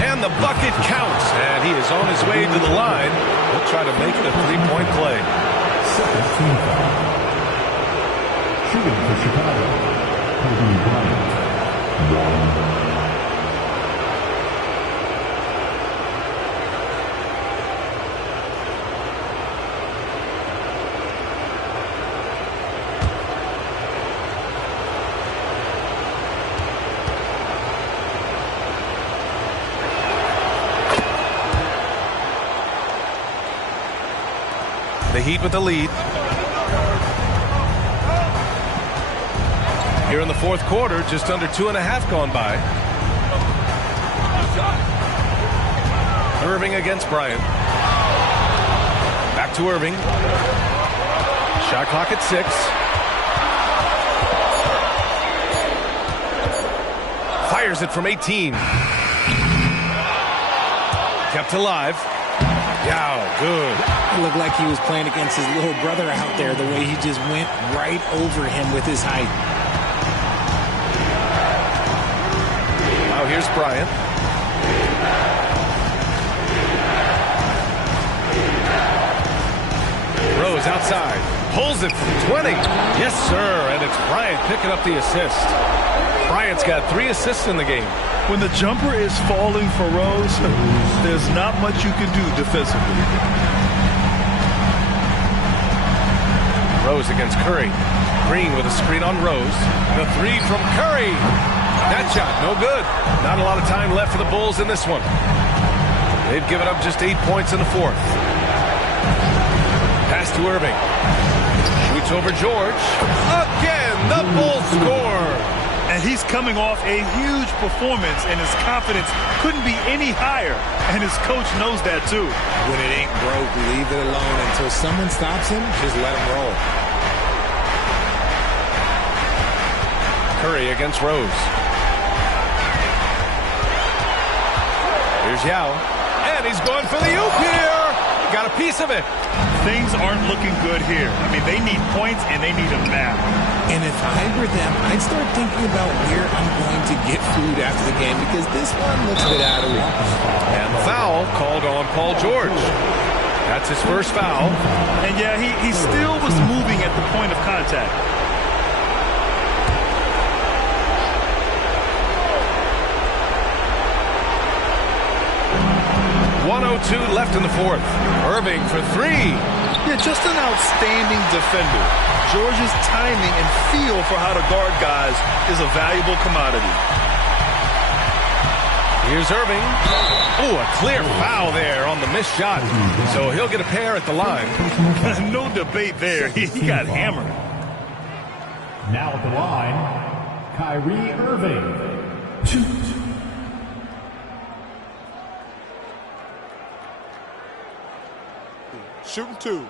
And the bucket counts. And he is on his way to the line. He'll try to make it a three-point play. Second team foul. Shooting for Chicago. Kobe Bryant. 1. The Heat with the lead. Here in the fourth quarter, just under 2.5 gone by. Irving against Bryant. Back to Irving. Shot clock at 6. Fires it from 18. Kept alive. Yow, good. It looked like he was playing against his little brother out there, the way he just went right over him with his height. Now here's Bryant. Rose outside. Pulls it from 20. Yes, sir. And it's Bryant picking up the assist. Bryant's got 3 assists in the game. When the jumper is falling for Rose, there's not much you can do defensively. Rose against Curry. Green with a screen on Rose. The 3 from Curry. That shot, no good. Not a lot of time left for the Bulls in this one. They've given up just 8 points in the 4th. Pass to Irving. Shoots over George. Again, the Bulls score. And he's coming off a huge performance, and his confidence couldn't be any higher. And his coach knows that, too. When it ain't broke, leave it alone. Until someone stops him, just let him roll. Curry against Rose. Here's Yao. And he's going for the oop here. Got a piece of it. Things aren't looking good here. I mean, they need points, and they need them now. And if I were them, I'd start thinking about where I'm going to get food after the game, because this one looks a bit out of reach. And the foul called on Paul George. That's his first foul. And yeah, he still was moving at the point of contact. .102 left in the 4th. Irving for 3. Yeah, just an outstanding defender. George's timing and feel for how to guard guys is a valuable commodity. Here's Irving. Oh, a clear foul there on the missed shot. So he'll get a pair at the line. No debate there. He got hammered. Now at the line, Kyrie Irving. Shoot. Shooting 2.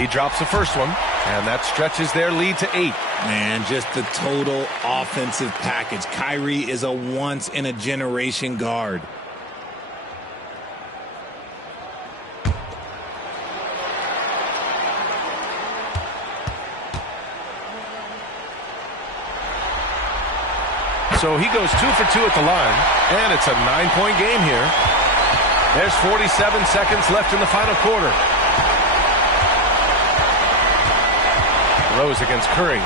He drops the first one, and that stretches their lead to 8. Man, just the total offensive package. Kyrie is a once-in-a-generation guard. So he goes 2 for 2 at the line, and it's a 9-point game here. There's 47 seconds left in the final quarter. Rose against Curry.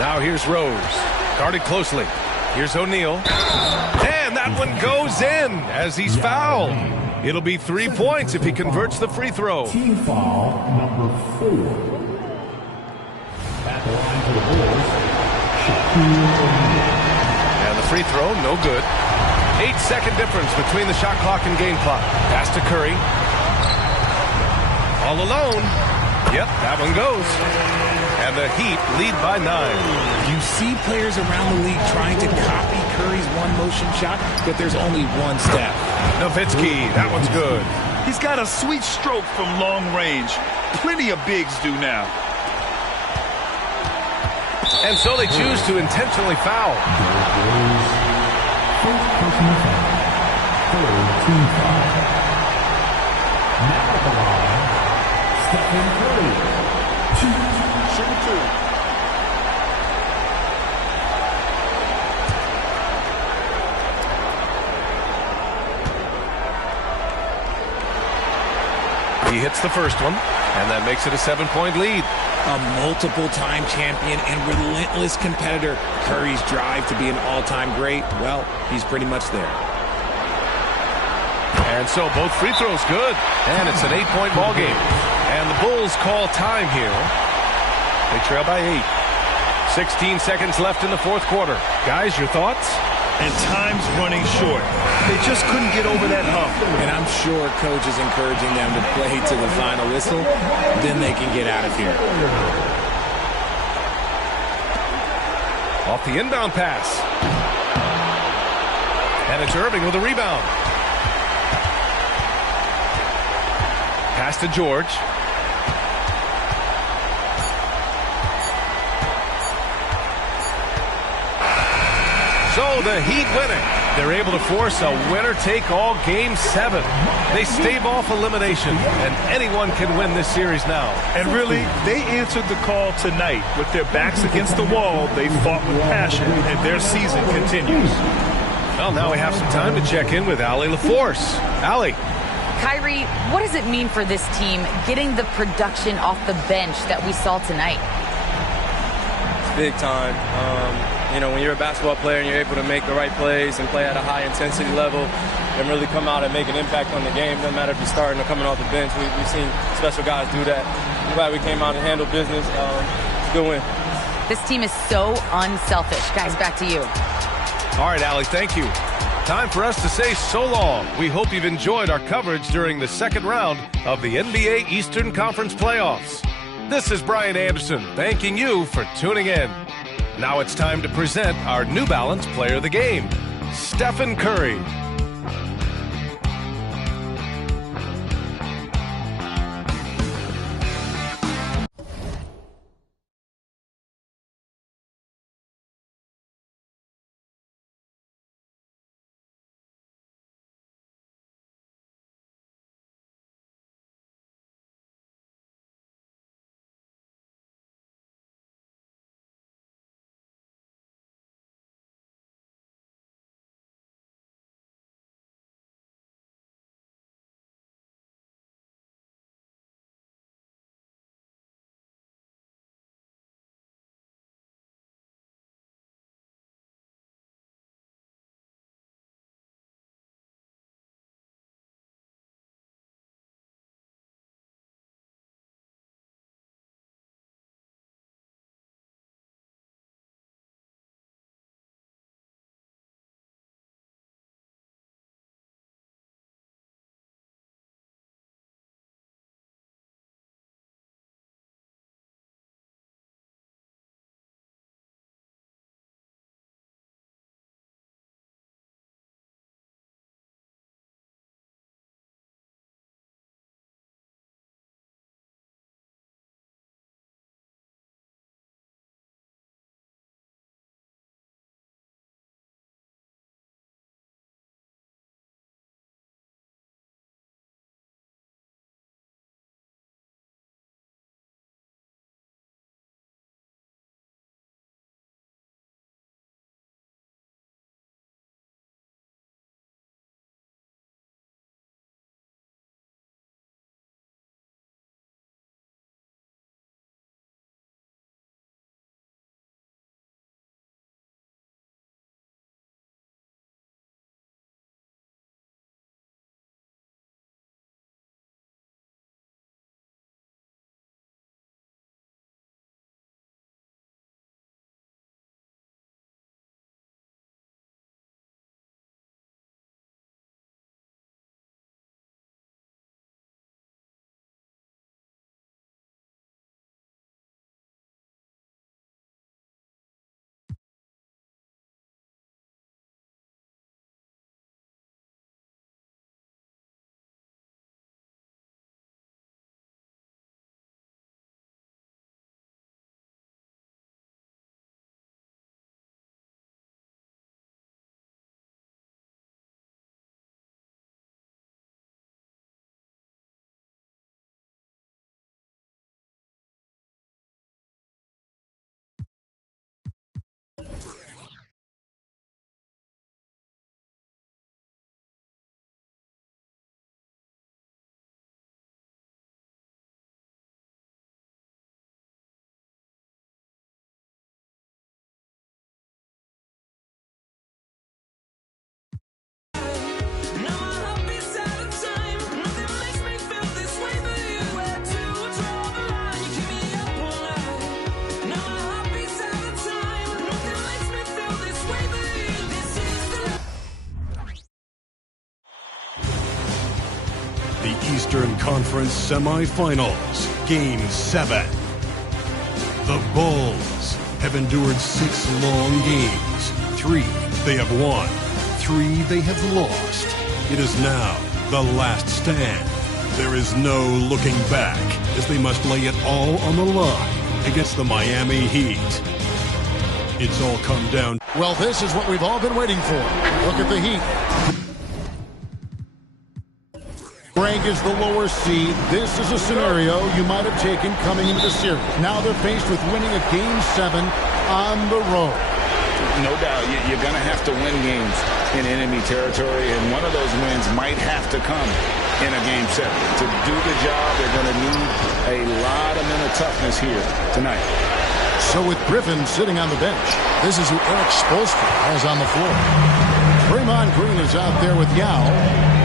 Now here's Rose, guarded closely. Here's O'Neal, and that one goes in as he's fouled. It'll be 3 points if he converts the free throw. Team foul number 4. At the line for the Bulls, Shaquille O'Neal. And the free throw, no good. 8-second difference between the shot clock and game clock. Pass to Curry. All alone. Yep, that one goes. And the Heat lead by 9. You see players around the league trying to copy Curry's one-motion shot, but there's only one step. Nowitzki, that one's good. He's got a sweet stroke from long range. Plenty of bigs do now. And so they choose to intentionally foul. First personal foul. Third team foul. Now at the line, Stephen Curry. Shooting 2. He hits the first one, and that makes it a 7-point lead. A multiple-time champion and relentless competitor. Curry's drive to be an all-time great, well, he's pretty much there. And so both free throws good. And it's an 8-point ball game. And the Bulls call time here. They trail by 8. 16 seconds left in the 4th quarter. Guys, your thoughts? And time's running short. They just couldn't get over that hump. And I'm sure coach is encouraging them to play to the final whistle. Then they can get out of here. Off the inbound pass. And it's Irving with a rebound. Pass to George. So the Heat winning. They're able to force a winner-take-all Game 7. They stave off elimination, and anyone can win this series now. And really, they answered the call tonight. With their backs against the wall, they fought with passion, and their season continues. Well, now we have some time to check in with Allie LaForce. Allie. Kyrie, what does it mean for this team getting the production off the bench that we saw tonight? It's big time. When you're a basketball player and you're able to make the right plays and play at a high intensity level and really come out and make an impact on the game, no matter if you're starting or coming off the bench, we've seen special guys do that. I'm glad we came out and handled business. It's a good win. This team is so unselfish. Guys, back to you. All right, Allie, thank you. Time for us to say so long. We hope you've enjoyed our coverage during the second round of the NBA Eastern Conference Playoffs. This is Brian Anderson, thanking you for tuning in. Now it's time to present our New Balance Player of the Game, Stephen Curry. Eastern Conference Semifinals, Game 7. The Bulls have endured 6 long games. 3 they have won, 3 they have lost. It is now the last stand. There is no looking back as they must lay it all on the line against the Miami Heat. It's all come down. Well, this is what we've all been waiting for. Look at the Heat. Frank is the lower seed. This is a scenario you might have taken coming into the series. Now they're faced with winning a Game 7 on the road. No doubt, you're going to have to win games in enemy territory, and one of those wins might have to come in a Game 7. To do the job, they're going to need a lot of mental toughness here tonight. So with Griffin sitting on the bench, this is who Eric Spoelstra has on the floor. Draymond Green is out there with Yao.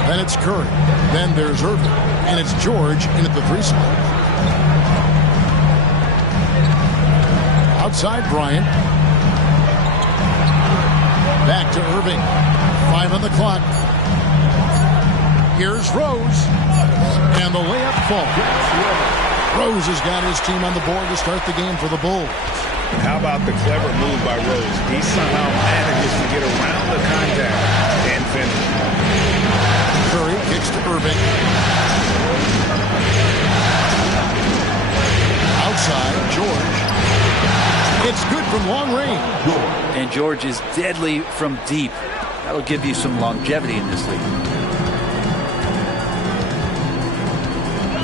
Then it's Curry. Then there's Irving. And it's George in at the 3 spot. Outside Bryant. Back to Irving. 5 on the clock. Here's Rose. And the layup falls. Rose has got his team on the board to start the game for the Bulls. How about the clever move by Rose? He somehow manages to get around the contact and finish. Curry kicks to Irving. Outside, George. It's good from long range. And George is deadly from deep. That'll give you some longevity in this league.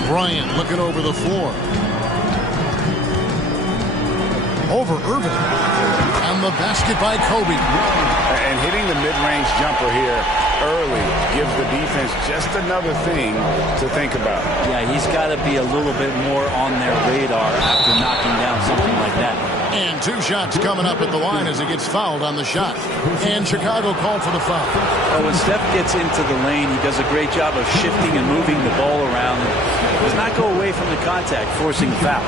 Bryant looking over the floor. Over Irving. And the basket by Kobe. And hitting the mid-range jumper here early gives the defense just another thing to think about. Yeah, he's got to be a little bit more on their radar after knocking down something like that. And 2 shots coming up at the line as he gets fouled on the shot. And Chicago called for the foul. Well, when Steph gets into the lane, he does a great job of shifting and moving the ball around. And does not go away from the contact, forcing the foul.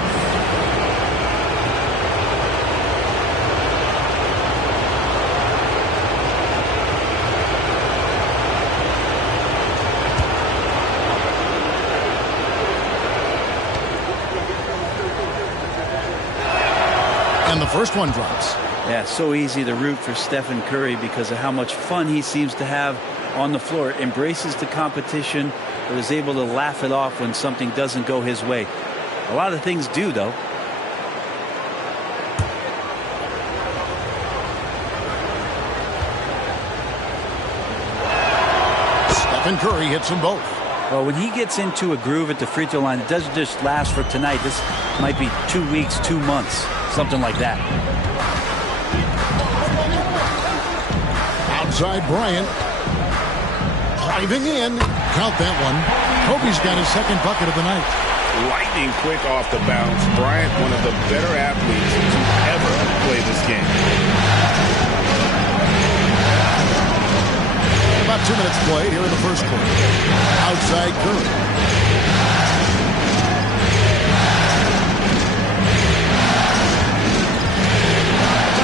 And the first one drops. Yeah, so easy to root for Stephen Curry because of how much fun he seems to have on the floor. Embraces the competition, but is able to laugh it off when something doesn't go his way. A lot of things do, though. Stephen Curry hits them both. Well, when he gets into a groove at the free throw line, it doesn't just last for tonight. This might be 2 weeks, 2 months, something like that. Outside Bryant. Driving in. Count that one. Kobe's got his second bucket of the night. Lightning quick off the bounce. Bryant, one of the better athletes to ever play this game. About 2 minutes played here in the first quarter. Outside Curry.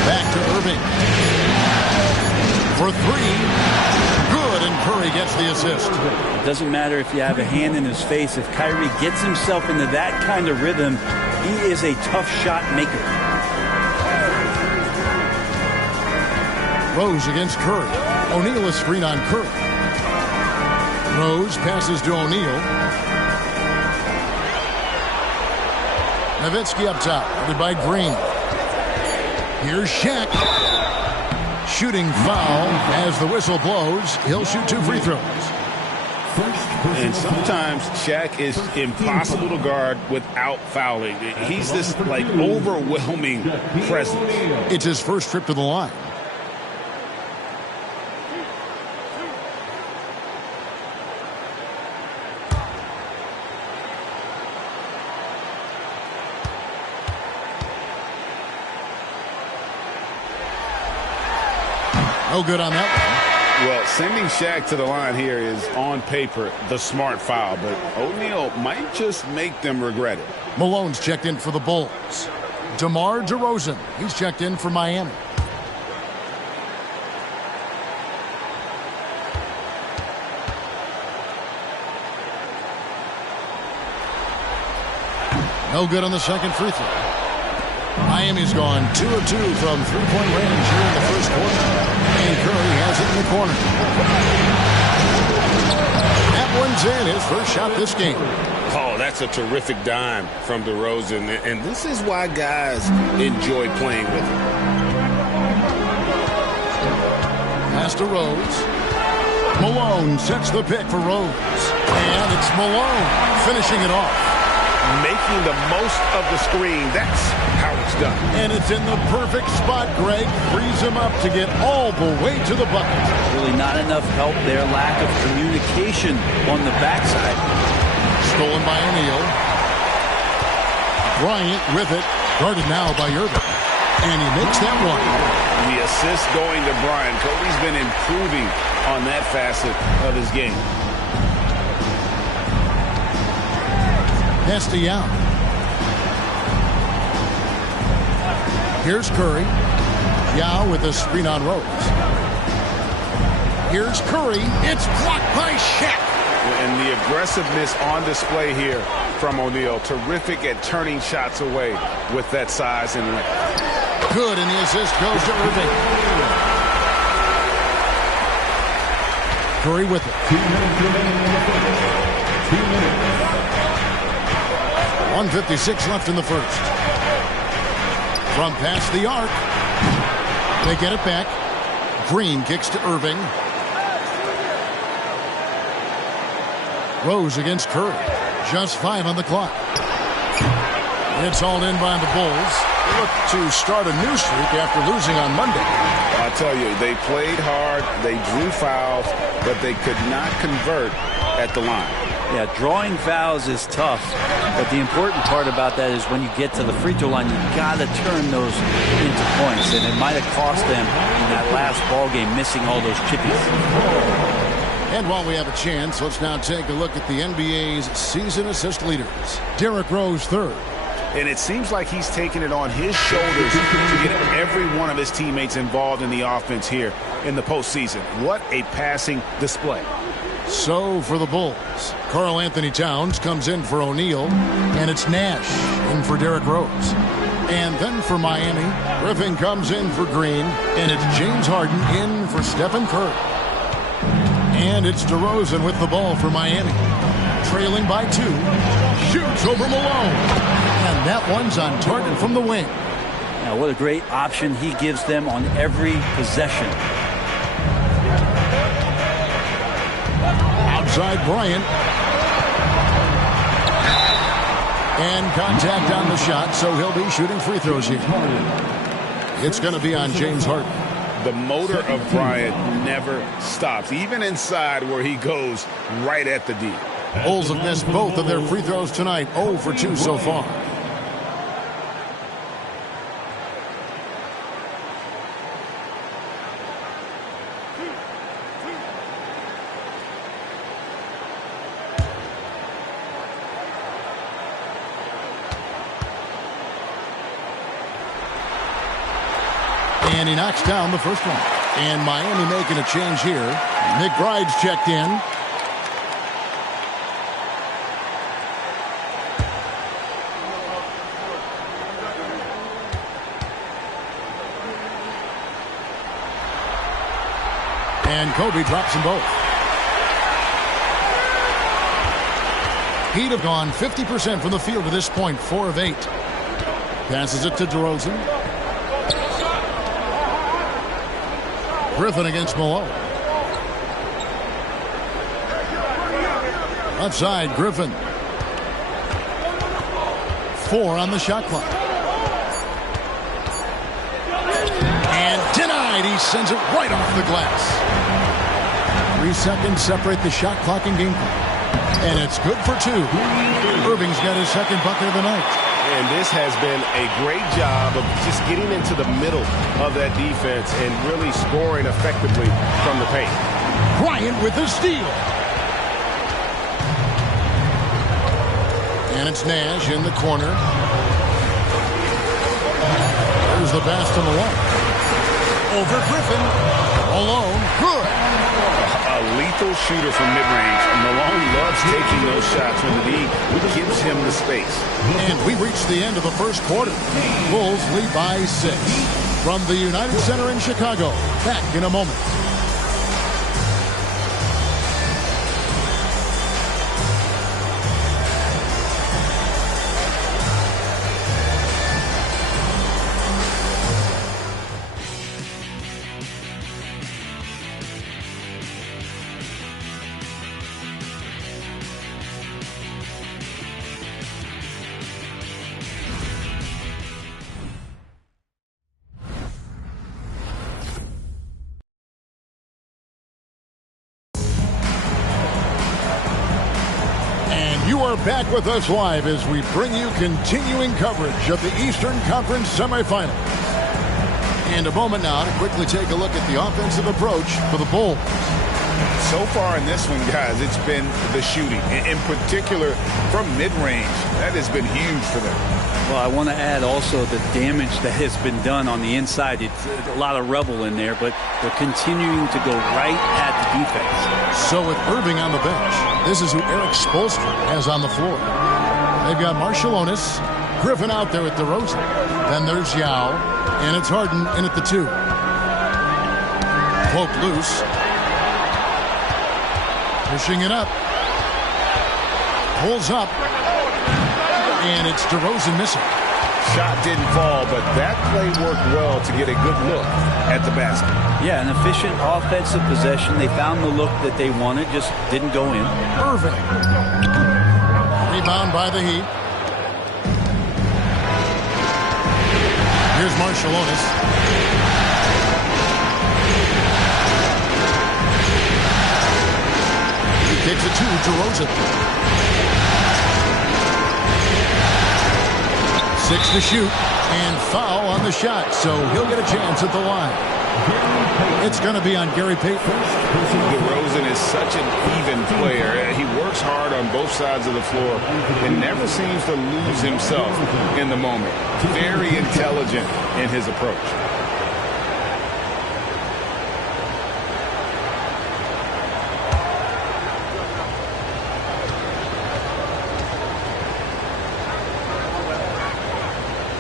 Back to Irving. For 3. Good, and Curry gets the assist. It doesn't matter if you have a hand in his face. If Kyrie gets himself into that kind of rhythm, he is a tough shot maker. Rose against Curry. O'Neal is screen on Curry. Rose passes to O'Neal. Nowitzki up top, guarded by Green. Here's Shaq. Shooting foul as the whistle blows. He'll shoot 2 free throws. And sometimes Shaq is impossible to guard without fouling. He's this like overwhelming presence. It's his first trip to the line. No good on that one. Well, sending Shaq to the line here is, on paper, the smart foul, but O'Neal might just make them regret it. Malone's checked in for the Bulls. DeMar DeRozan, he's checked in for Miami. No good on the second free throw. Miami's gone 2 of 2 from three-point range here in the first quarter. And Curry has it in the corner. That one's in, his first shot this game. Oh, that's a terrific dime from DeRozan. And this is why guys enjoy playing with him. pass to Rose. Malone sets the pick for Rose. And it's Malone finishing it off. Making the most of the screen. That's how it's done. And it's in the perfect spot, Greg. Frees him up to get all the way to the bucket. Really not enough help there. Lack of communication on the backside. Stolen by O'Neal. Bryant with it. Guarded now by Irving. And he makes that one. The assist going to Bryant. Kobe's been improving on that facet of his game. Pass to Yao. Here's Curry. Yao with a screen on Rose. Here's Curry. It's blocked by Shaq. And the aggressiveness on display here from O'Neal. Terrific at turning shots away with that size and length. Good, and the assist goes to Irving. Curry with it. 1:56 left in the first. From past the arc. They get it back. Green kicks to Irving. Rose against Curry. Just 5 on the clock. It's hauled in by the Bulls. They look to start a new streak after losing on Monday. I'll tell you, they played hard, they drew fouls, but they could not convert at the line. Yeah, drawing fouls is tough, but the important part about that is when you get to the free throw line, you got to turn those into points, and it might have cost them in that last ball game, missing all those chippies. And while we have a chance, let's now take a look at the NBA's season assist leaders. Derrick Rose, third. And it seems like he's taking it on his shoulders to get every one of his teammates involved in the offense here in the postseason. What a passing display. So for the Bulls, Karl Anthony Towns comes in for O'Neal, and it's Nash in for Derrick Rose. And then for Miami, Griffin comes in for Green, and it's James Harden in for Stephen Curry. And it's DeRozan with the ball for Miami. Trailing by 2. Shoots over Malone. And that one's on target from the wing. Now, what a great option he gives them on every possession. Outside Bryant. And contact on the shot, so he'll be shooting free throws here. It's going to be on James Harden. The motor of Bryant never stops, even inside where he goes right at the D. Bulls have missed both of their free throws tonight, 0 for 2 so far. And he knocks down the first one. And Miami making a change here. McBride's checked in. And Kobe drops them both. Heat have gone 50% from the field to this point, 4 of 8. Passes it to DeRozan. Griffin against Malone. Left side, Griffin. 4 on the shot clock. And denied. He sends it right off the glass. 3 seconds separate the shot clock and game clock. And it's good for 2. Irving's got his second bucket of the night. And this has been a great job of just getting into the middle of that defense and really scoring effectively from the paint. Bryant with the steal. And it's Nash in the corner. There's the pass to Malone. Over Griffin. Malone. Good. A lethal shooter from mid-range. Malone loves taking those shots when the D gives him the space. And we reach the end of the first quarter. Bulls lead by 6. From the United Center in Chicago. Back in a moment. You're back with us live as we bring you continuing coverage of the Eastern Conference semifinals. And a moment now to quickly take a look at the offensive approach for the Bulls. So far in this one, guys, it's been the shooting, in particular from mid-range. That has been huge for them. Well, I want to add also the damage that has been done on the inside. It's a lot of rubble in there, but they're continuing to go right at the defense. So with Irving on the bench, this is who Eric Spoelstra has on the floor. They've got Marciulionis, Griffin out there at DeRozan. Then there's Yao, and it's Harden in at the 2. Poke loose. Pushing it up. Pulls up. And it's DeRozan missing. Shot didn't fall, but that play worked well to get a good look at the basket. Yeah, an efficient offensive possession. They found the look that they wanted, just didn't go in. Irving. Rebound by the Heat. Here's Marciulionis. He kicks it to DeRozan. 6 to shoot, and foul on the shot, so he'll get a chance at the line. It's going to be on Gary Payton. DeRozan is such an even player. He works hard on both sides of the floor and never seems to lose himself in the moment. Very intelligent in his approach.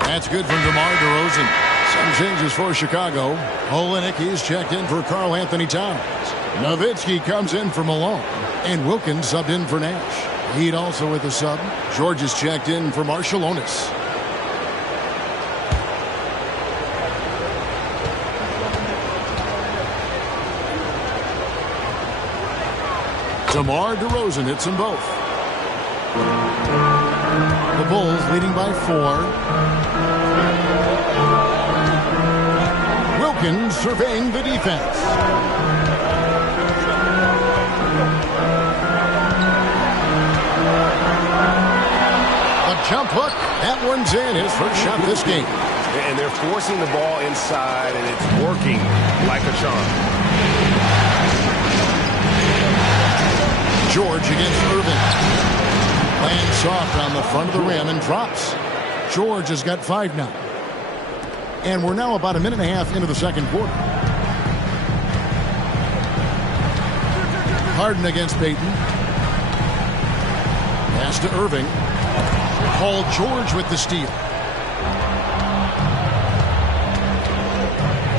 That's good from DeMar DeRozan. Some changes for Chicago. Olynyk, he's checked in for Karl Anthony Towns. Nowitzki comes in for Malone. And Wilkins subbed in for Nash. Heat also with a sub. George is checked in for Marciulionis. DeMar DeRozan hits them both. The Bulls leading by 4. Wilkins surveying the defense. A jump hook. That one's in. His first shot this game. And they're forcing the ball inside, and it's working like a charm. George against Irving. Lands soft on the front of the rim and drops. George has got 5 now. And we're now about a minute and a half into the second quarter. Harden against Payton. Pass to Irving. Paul George with the steal.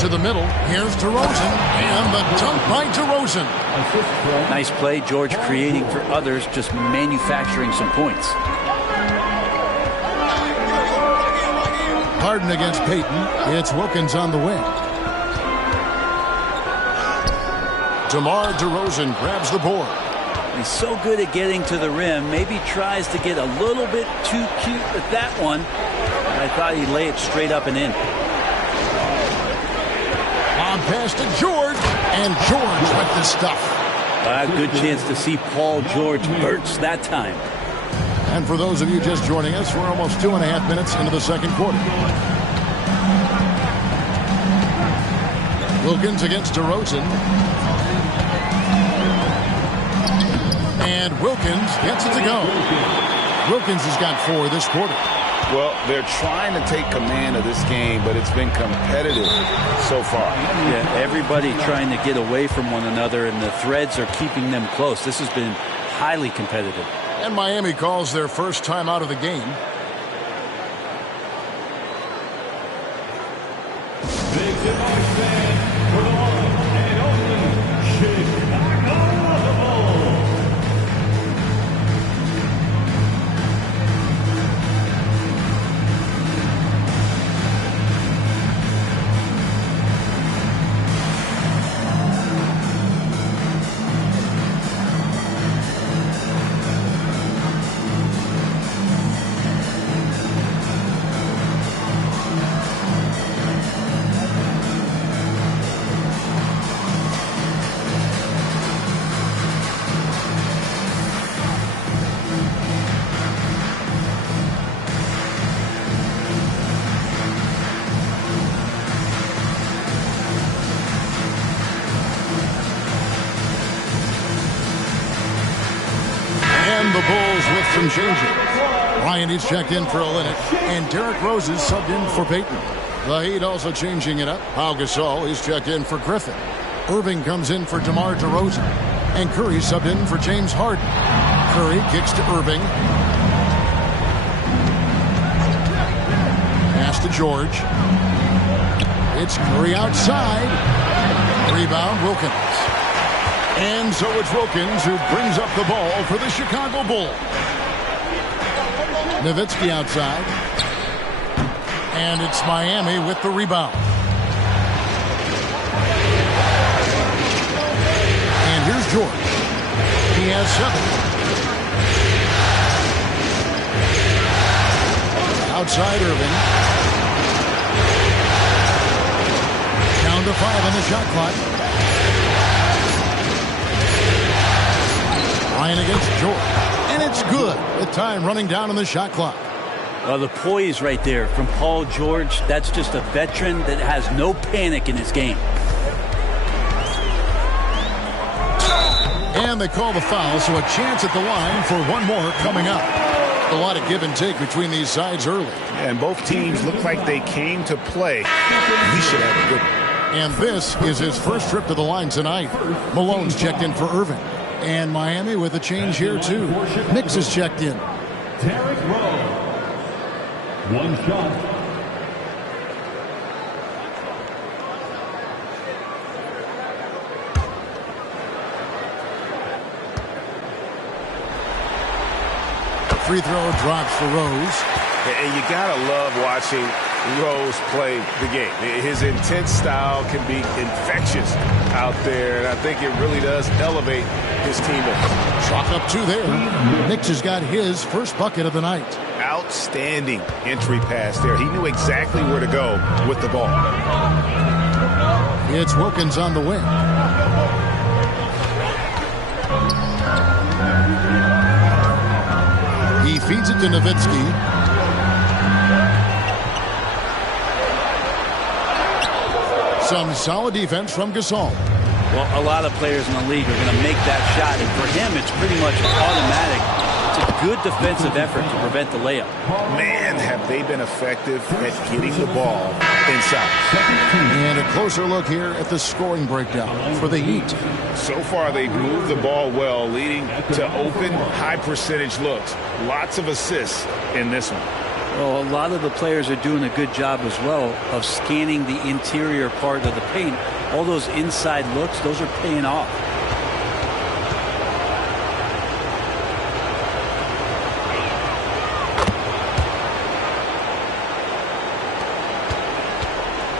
To the middle. Here's DeRozan. And the dunk by DeRozan. Nice play. George creating for others, just manufacturing some points. Harden against Payton. It's Wilkins on the wing. DeMar DeRozan grabs the board. He's so good at getting to the rim. Maybe tries to get a little bit too cute with that one. I thought he'd lay it straight up and in. On pass to George. And George with the stuff. A good chance to see Paul George burst that time. And for those of you just joining us, we're almost 2.5 minutes into the second quarter. Wilkins against DeRozan. And Wilkins gets it to go. Wilkins has got 4 this quarter. Well, they're trying to take command of this game, but it's been competitive so far. Yeah, everybody trying to get away from one another, and the threads are keeping them close. This has been highly competitive. And Miami calls their first time out of the game. changing. Bryant is checked in for Olynyk, and Derrick Rose is subbed in for Payton. The Heat also changing it up. Pau Gasol is checked in for Griffin. Irving comes in for DeMar DeRozan, and Curry subbed in for James Harden. Curry kicks to Irving. Pass to George. It's Curry outside. Rebound, Wilkins. And so it's Wilkins who brings up the ball for the Chicago Bulls. Nowitzki outside. And it's Miami with the rebound. And here's George. He has 7. Outside Irving. Down to 5 on the shot clock. Ryan against George. And it's good. With time running down on the shot clock. The poise right there from Paul George. That's just a veteran that has no panic in his game. And they call the foul, so a chance at the line for one more coming up. A lot of give and take between these sides early. And both teams look like they came to play. We should have a good one. And this is his first trip to the line tonight. Malone's checked in for Irving. And Miami with a change here, too. Knicks is checked in. Derrick Rose. One shot. Free throw drops for Rose. And you gotta love watching Rose play the game. His intense style can be infectious out there, and I think it really does elevate his teammates. Chalk up 2 there. Knicks has got his first bucket of the night. Outstanding entry pass there. He knew exactly where to go with the ball. It's Wilkins on the wing. He feeds it to Nowitzki. Some solid defense from Gasol. Well, a lot of players in the league are going to make that shot, and for him, it's pretty much automatic. It's a good defensive effort to prevent the layup. Man, have they been effective at getting the ball inside. And a closer look here at the scoring breakdown for the Heat. So far, they've moved the ball well, leading to open, high-percentage looks. Lots of assists in this one. Well, a lot of the players are doing a good job as well of scanning the interior part of the paint. All those inside looks, those are paying off.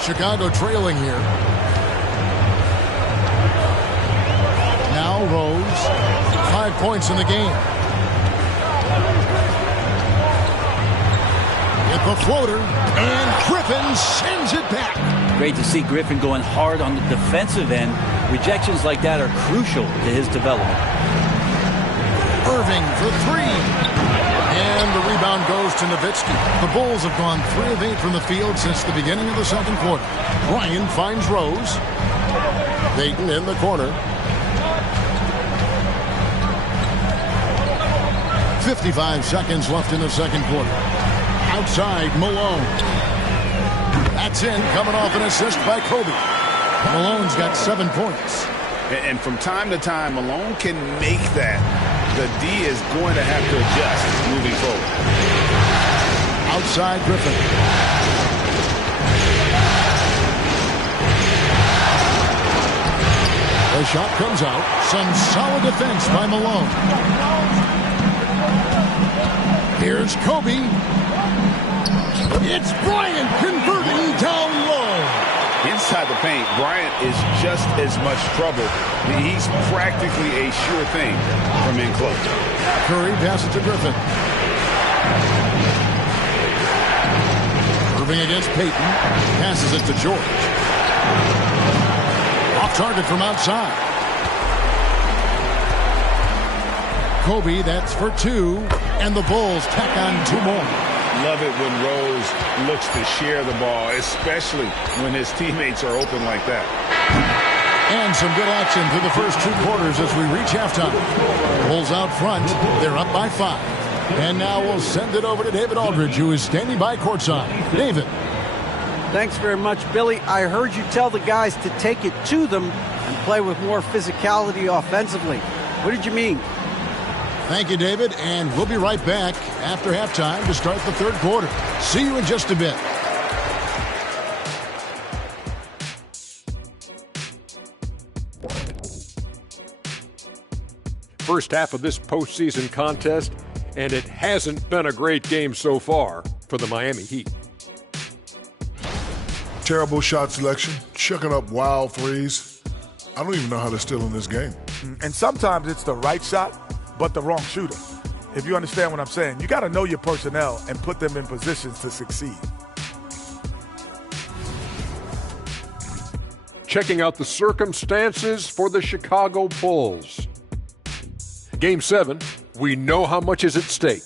Chicago trailing here. Now Rose, 5 points in the game. Hit the floater, and Griffin sends it back. Great to see Griffin going hard on the defensive end. Rejections like that are crucial to his development. Irving for 3. And the rebound goes to Nowitzki. The Bulls have gone 3 of 8 from the field since the beginning of the second quarter. Ryan finds Rose. Payton in the corner. 55 seconds left in the second quarter. Outside, Malone. That's in, coming off an assist by Kobe. Malone's got 7 points. And from time to time, Malone can make that. The D is going to have to adjust moving forward. Outside Griffin. The shot comes out. Some solid defense by Malone. Here's Kobe. It's Bryant converting down low. Inside the paint, Bryant is just as much trouble. He's practically a sure thing from in close. Curry passes to Griffin. Irving against Payton. Passes it to George. Off target from outside. Kobe, that's for 2. And the Bulls tack on 2 more. Love it when Rose looks to share the ball, especially when his teammates are open like that. And some good action through the first 2 quarters as we reach halftime. Bulls out front. They're up by 5. And now we'll send it over to David Aldridge, who is standing by courtside. David. Thanks very much, Billy. I heard you tell the guys to take it to them and play with more physicality offensively. What did you mean? Thank you, David, and we'll be right back after halftime to start the third quarter. See you in just a bit. First half of this postseason contest, and it hasn't been a great game so far for the Miami Heat. Terrible shot selection, chucking up wild threes. I don't even know how they're still in this game. And sometimes it's the right shot, but the wrong shooter. If you understand what I'm saying, you got to know your personnel and put them in positions to succeed. Checking out the circumstances for the Chicago Bulls. Game 7, we know how much is at stake.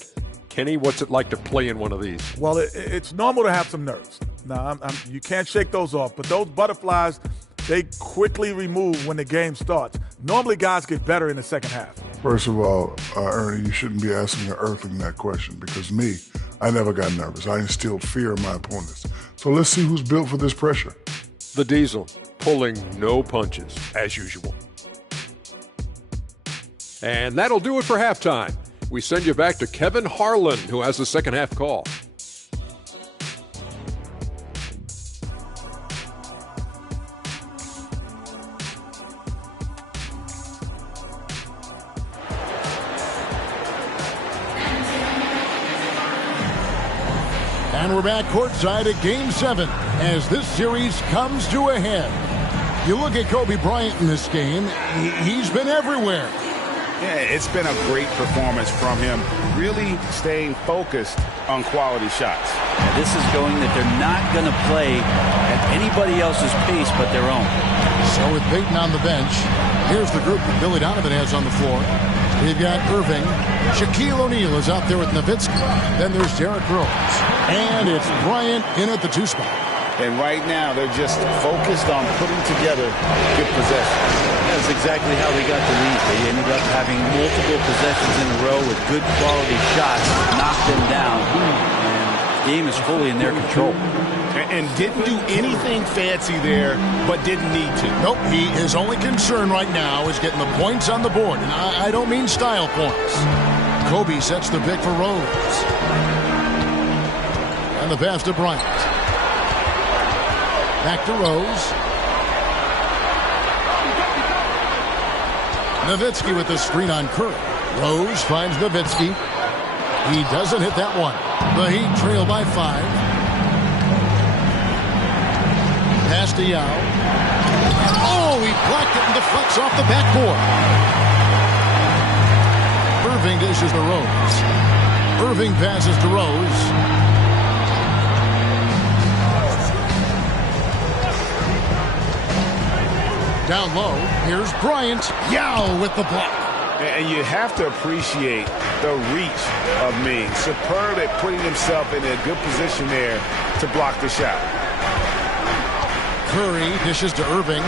Kenny, what's it like to play in one of these? Well, it's normal to have some nerves. Now, you can't shake those off, but those butterflies, they quickly remove when the game starts. Normally, guys get better in the second half. First of all, Ernie, you shouldn't be asking an earthling that question because me, I never got nervous. I instilled fear in my opponents. So let's see who's built for this pressure. The Diesel, pulling no punches, as usual. And that'll do it for halftime. We send you back to Kevin Harlan, who has the second half call. And we're back courtside at Game 7 as this series comes to a head. You look at Kobe Bryant in this game, he's been everywhere. Yeah, it's been a great performance from him, really staying focused on quality shots. Yeah, this is showing that they're not going to play at anybody else's pace but their own. So with Payton on the bench, here's the group that Billy Donovan has on the floor. We've got Irving. Shaquille O'Neal is out there with Nowitzki. Then there's Derrick Rose. And it's Bryant in at the 2 spot. And right now, they're just focused on putting together good possessions. That's exactly how they got the lead. They ended up having multiple possessions in a row with good quality shots, knocked them down, and the game is fully in their control. And didn't do anything fancy there, but didn't need to. Nope, his only concern right now is getting the points on the board, and I don't mean style points. Kobe sets the pick for Rose. And the pass to Bryant. Back to Rose. Nowitzki with the screen on Curry. Rose finds Nowitzki. He doesn't hit that one. The Heat trail by 5. Pass to Yao. Oh, he blocked it and deflects off the backboard. Irving dishes to Rose. Irving passes to Rose. Down low, here's Bryant. Yao with the block. And you have to appreciate the reach of Ming. Superb at putting himself in a good position there to block the shot. Curry dishes to Irving.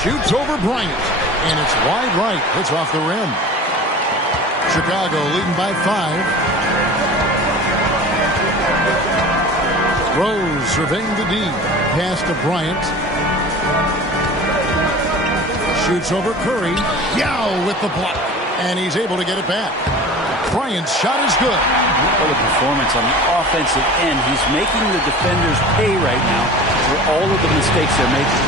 Shoots over Bryant. And it's wide right. It's off the rim. Chicago leading by 5. Rose surveying the D. Pass to Bryant. Shoots over Curry. Yao with the block. And he's able to get it back. Bryant's shot is good. What a performance on the offensive end. He's making the defenders pay right now for all of the mistakes they're making.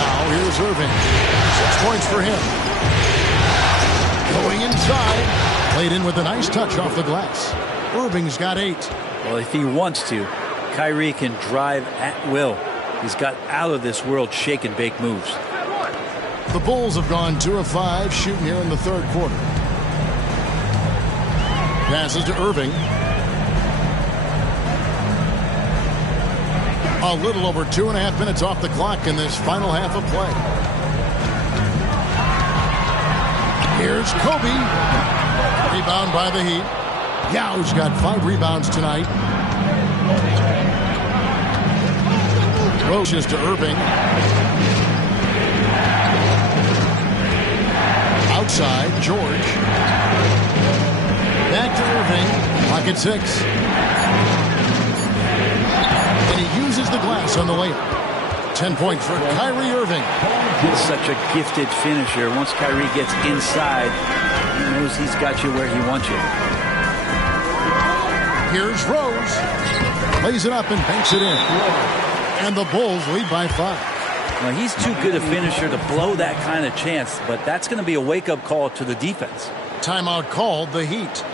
Now here's Irving. 6 points for him. Going inside. Played in with a nice touch off the glass. Irving's got 8. Well, if he wants to, Kyrie can drive at will. He's got out of this world shake and bake moves. The Bulls have gone 2 of 5 shooting here in the third quarter. Passes to Irving. A little over 2.5 minutes off the clock in this final half of play. Here's Kobe. Rebound by the Heat. Yao's got 5 rebounds tonight. Rose to Irving. side, George. Back to Irving. Clock at 6. And he uses the glass on the layup. 10 points for Kyrie Irving. He's such a gifted finisher. Once Kyrie gets inside, he knows he's got you where he wants you. Here's Rose. Lays it up and banks it in. And the Bulls lead by 5. Well, he's too good a finisher to blow that kind of chance, but that's going to be a wake-up call to the defense. Timeout called, the Heat.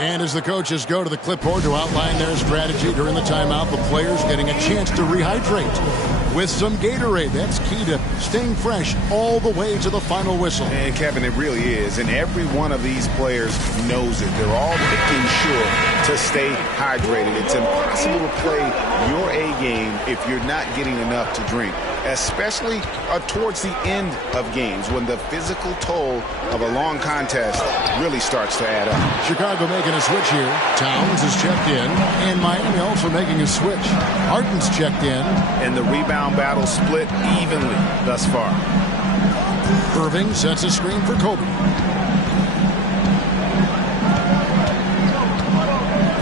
And as the coaches go to the clipboard to outline their strategy during the timeout, the players getting a chance to rehydrate with some Gatorade. That's key to staying fresh all the way to the final whistle. And Kevin, it really is. And every one of these players knows it. They're all making sure to stay hydrated. It's impossible to play your A game if you're not getting enough to drink, especially towards the end of games when the physical toll of a long contest really starts to add up. Chicago making a switch here. Towns is checked in, and Miami also making a switch. Harden's checked in. And the rebound battle split evenly thus far. Irving sets a screen for Kobe.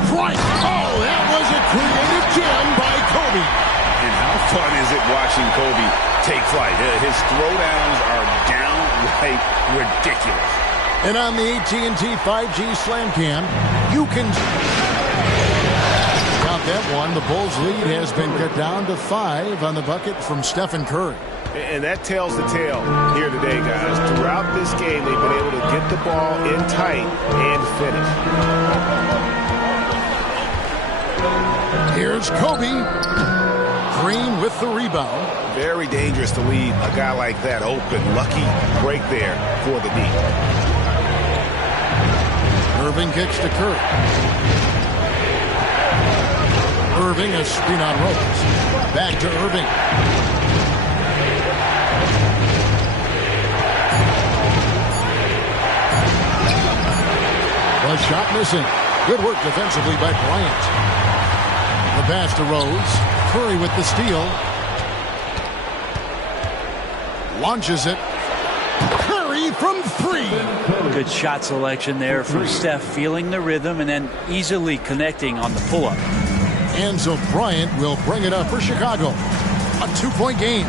Right. Oh, that was a creative jam by Kobe. And how fun is it watching Kobe take flight? His throwdowns are downright ridiculous. And on the AT&T 5G Slam Cam, you can count that one. The Bulls' lead has been cut down to 5 on the bucket from Stephen Curry. And that tells the tale here today, guys. Throughout this game, they've been able to get the ball in tight and finish. Here's Kobe. Green with the rebound. Very dangerous to leave a guy like that open. Lucky break there for the D. Irving kicks to Curry. Irving a screen on Rose. Back to Irving. A shot missing. Good work defensively by Bryant. The pass to Rose. Curry with the steal. Launches it. Curry from 3. Good shot selection there from Steph, feeling the rhythm and then easily connecting on the pull-up. And so Bryant will bring it up for Chicago. A 2-point game.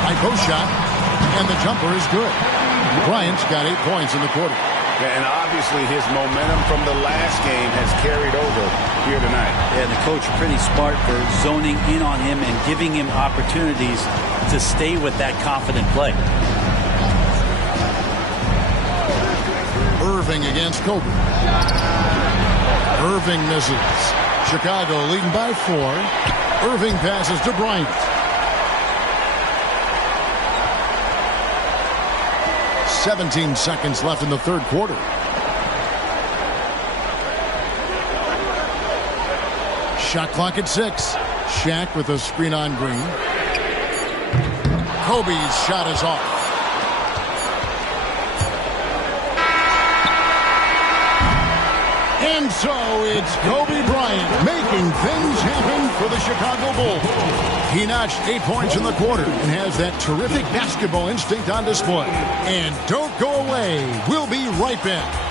High post shot. And the jumper is good. Bryant's got 8 points in the quarter. And obviously his momentum from the last game has carried over here tonight. Yeah, the coach pretty smart for zoning in on him and giving him opportunities to stay with that confident play. Irving against Kobe. Irving misses. Chicago leading by 4. Irving passes to Bryant. 17 seconds left in the third quarter. Shot clock at 6. Shaq with a screen on Green. Kobe's shot is off. And so it's Kobe Bryant making things happen for the Chicago Bulls. He notched 8 points in the quarter and has that terrific basketball instinct on display. And don't go away. We'll be right back.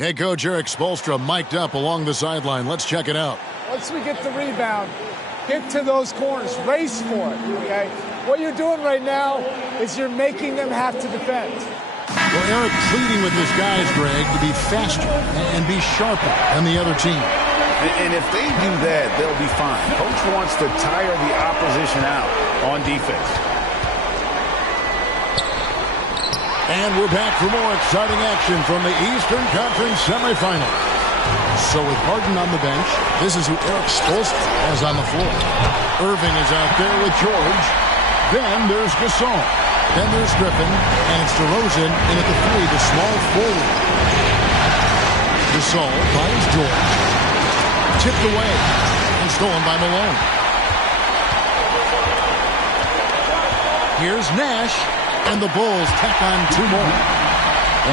Head coach Eric Spoelstra mic'd up along the sideline. Let's check it out. Once we get the rebound, get to those corners, race for it, okay? What you're doing right now is you're making them have to defend. Well, Eric pleading with his guys, Greg, to be faster and be sharper than the other team. And if they do that, they'll be fine. Coach wants to tire the opposition out on defense. And we're back for more exciting action from the Eastern Conference semifinals. So with Harden on the bench, this is who Eric Spoelstra has on the floor. Irving is out there with George. Then there's Gasol. Then there's Griffin. And it's DeRozan in at the 3, the small forward. Gasol finds George. Tipped away. And stolen by Malone. Here's Nash. And the Bulls tack on 2 more.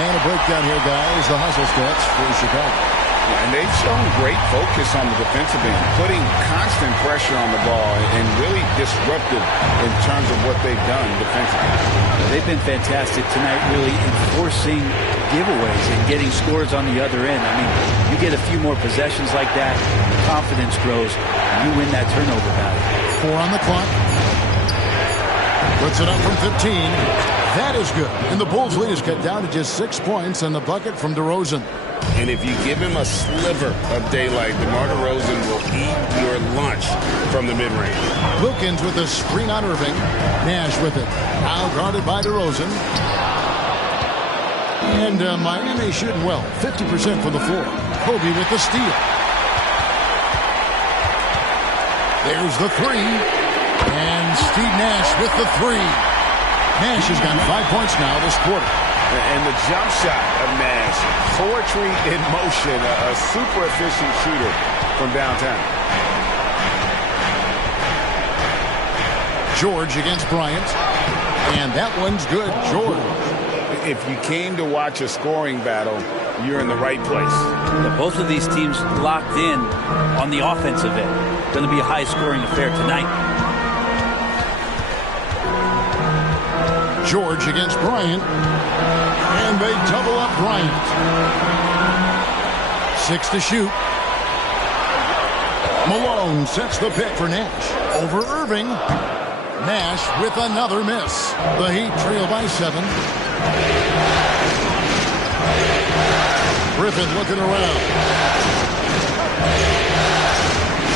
And a breakdown here, guys. The hustle stats for Chicago. And they've shown great focus on the defensive end, putting constant pressure on the ball and really disruptive in terms of what they've done defensively. They've been fantastic tonight, really enforcing giveaways and getting scores on the other end. I mean, you get a few more possessions like that, confidence grows, and you win that turnover battle. 4 on the clock. Puts it up from 15. That is good. And the Bulls' lead is cut down to just 6 points and the bucket from DeRozan. And if you give him a sliver of daylight, DeMar DeRozan will eat your lunch from the mid-range. Wilkins with a screen on Irving. Nash with it. Now guarded by DeRozan. And Miami shooting well. 50% from the floor. Kobe with the steal. There's the 3. And Steve Nash with the 3. Nash has got 5 points now this quarter. And the jump shot of Nash, poetry in motion, a super efficient shooter from downtown. George against Bryant. And that one's good. George. If you came to watch a scoring battle, you're in the right place. Both of these teams locked in on the offensive end. Going to be a high-scoring affair tonight. George against Bryant. And they double up Bryant. 6 to shoot. Malone sets the pick for Nash. Over Irving. Nash with another miss. The Heat trail by 7. Griffin looking around.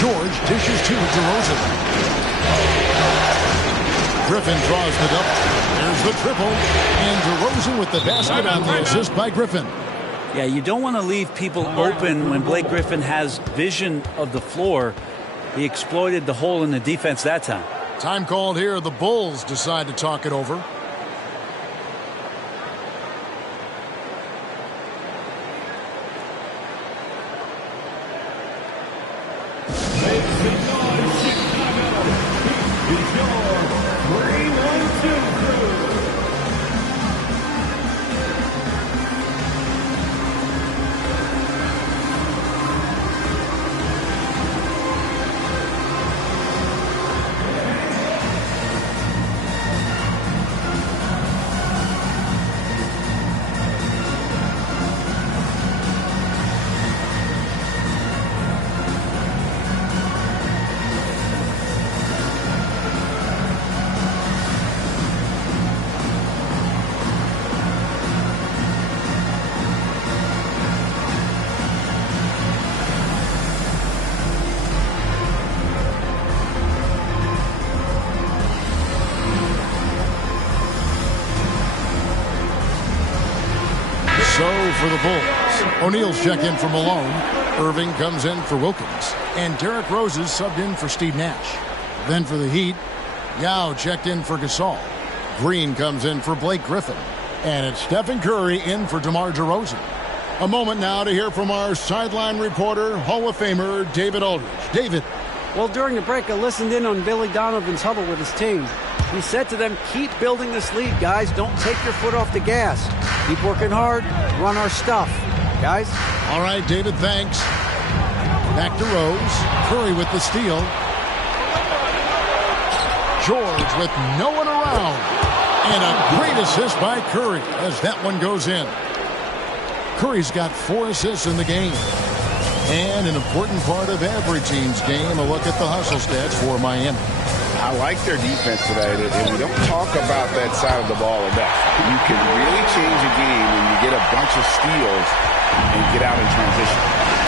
George dishes to DeRozan. Griffin draws the double. There's the triple. And DeRozan with the basket on the assist by Griffin. Yeah, you don't want to leave people open when Blake Griffin has vision of the floor. He exploited the hole in the defense that time. Time called here. The Bulls decide to talk it over. So for the Bulls, O'Neal's checked in for Malone. Irving comes in for Wilkins. And Derrick Rose is subbed in for Steve Nash. Then for the Heat, Yao checked in for Gasol. Green comes in for Blake Griffin. And it's Stephen Curry in for DeMar DeRozan. A moment now to hear from our sideline reporter, Hall of Famer David Aldridge. David. Well, during the break, I listened in on Billy Donovan's huddle with his team. He said to them, keep building this lead, guys. Don't take your foot off the gas. Keep working hard. Run our stuff. Guys? All right, David, thanks. Back to Rose. Curry with the steal. George with no one around. And a great assist by Curry as that one goes in. Curry's got 4 assists in the game. And an important part of every team's game, a look at the hustle stats for Miami. I like their defense today, and we don't talk about that side of the ball enough. You can really change a game when you get a bunch of steals and get out in transition.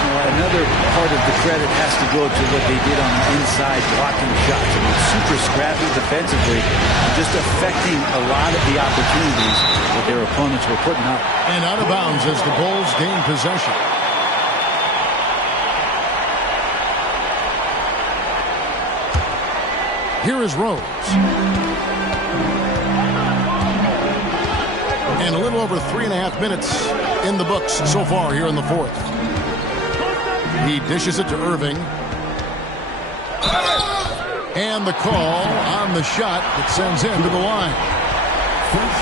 Well, another part of the credit has to go to what they did on the inside, blocking shots. I mean, super scrappy defensively, just affecting a lot of the opportunities that their opponents were putting up. And out of bounds as the Bulls gain possession. Here is Rose. And a little over 3.5 minutes in the books so far here in the fourth. He dishes it to Irving. And the call on the shot that sends him to the line.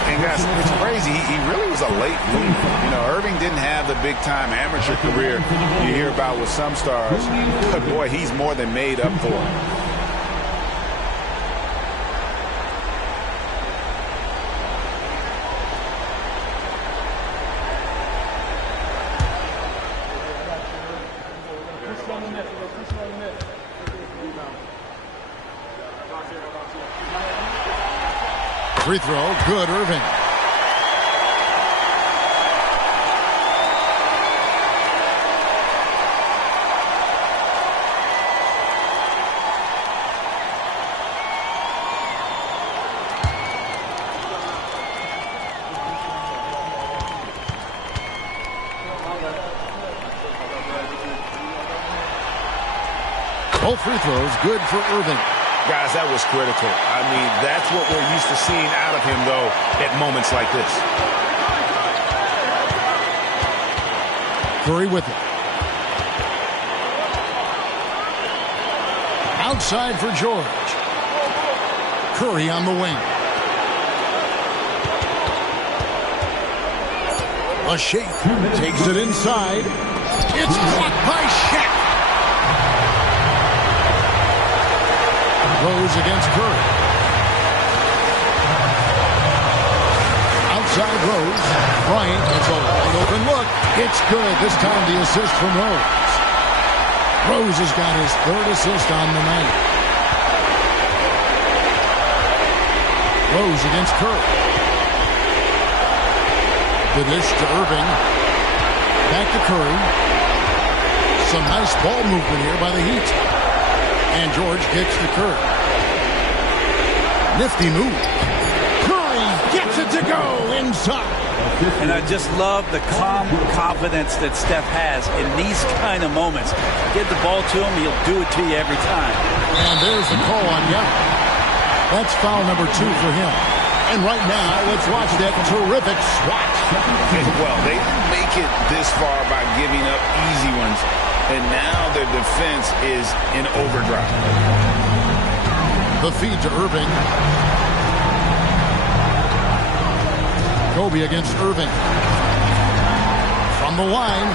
And guys, it's crazy. He really was a late bloomer. You know, Irving didn't have the big-time amateur career you hear about with some stars. But, boy, he's more than made up for it. Free throw, good, Irving. Both free throws, good for Irving. Guys, that was critical. I mean, that's what we're used to seeing out of him, though, at moments like this. Curry with it. Outside for George. Curry on the wing. A shake. Takes it inside. It's blocked by Shaq. Rose against Curry. Outside Rose. Bryant gets a wide open look. It's good. This time the assist from Rose. Rose has got his third assist on the night. Rose against Curry. The dish to Irving. Back to Curry. Some nice ball movement here by the Heat. And George gets to Curry. Nifty move. Curry gets it to go inside. And I just love the calm confidence that Steph has in these kind of moments. Get the ball to him, he'll do it to you every time. And there's the call on Young. That's foul number 2 for him. And right now, let's watch that terrific swat. Well, they didn't make it this far by giving up easy ones. And now their defense is in overdrive. The feed to Irving. Kobe against Irving. From the line.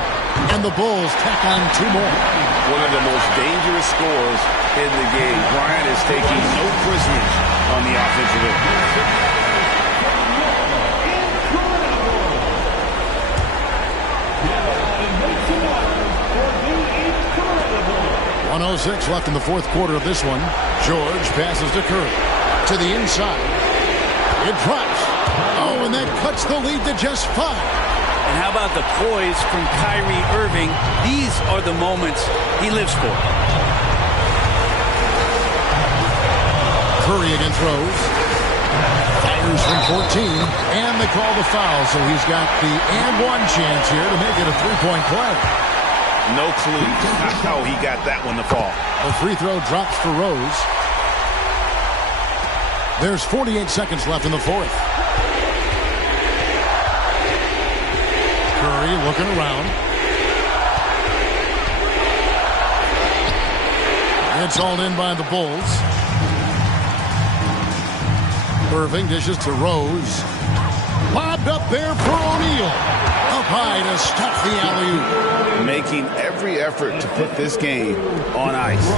And the Bulls tack on 2 more. One of the most dangerous scores in the game. Bryant is taking no prisoners on the offensive end. 1:06 left in the fourth quarter of this one. George passes to Curry. To the inside. It drops. Oh, and that cuts the lead to just 5. And how about the poise from Kyrie Irving? These are the moments he lives for. Curry against Rose. Fires from 14. And they call the foul, so he's got the and 1 chance here to make it a 3-point play. No clue how he got that one to fall. The free throw drops for Rose. There's 48 seconds left in the fourth. Curry looking around. It's hauled in by the Bulls. Irving dishes to Rose. Lobbed up there for O'Neal. Up high to stop the alley-oop. Making every effort to put this game on ice.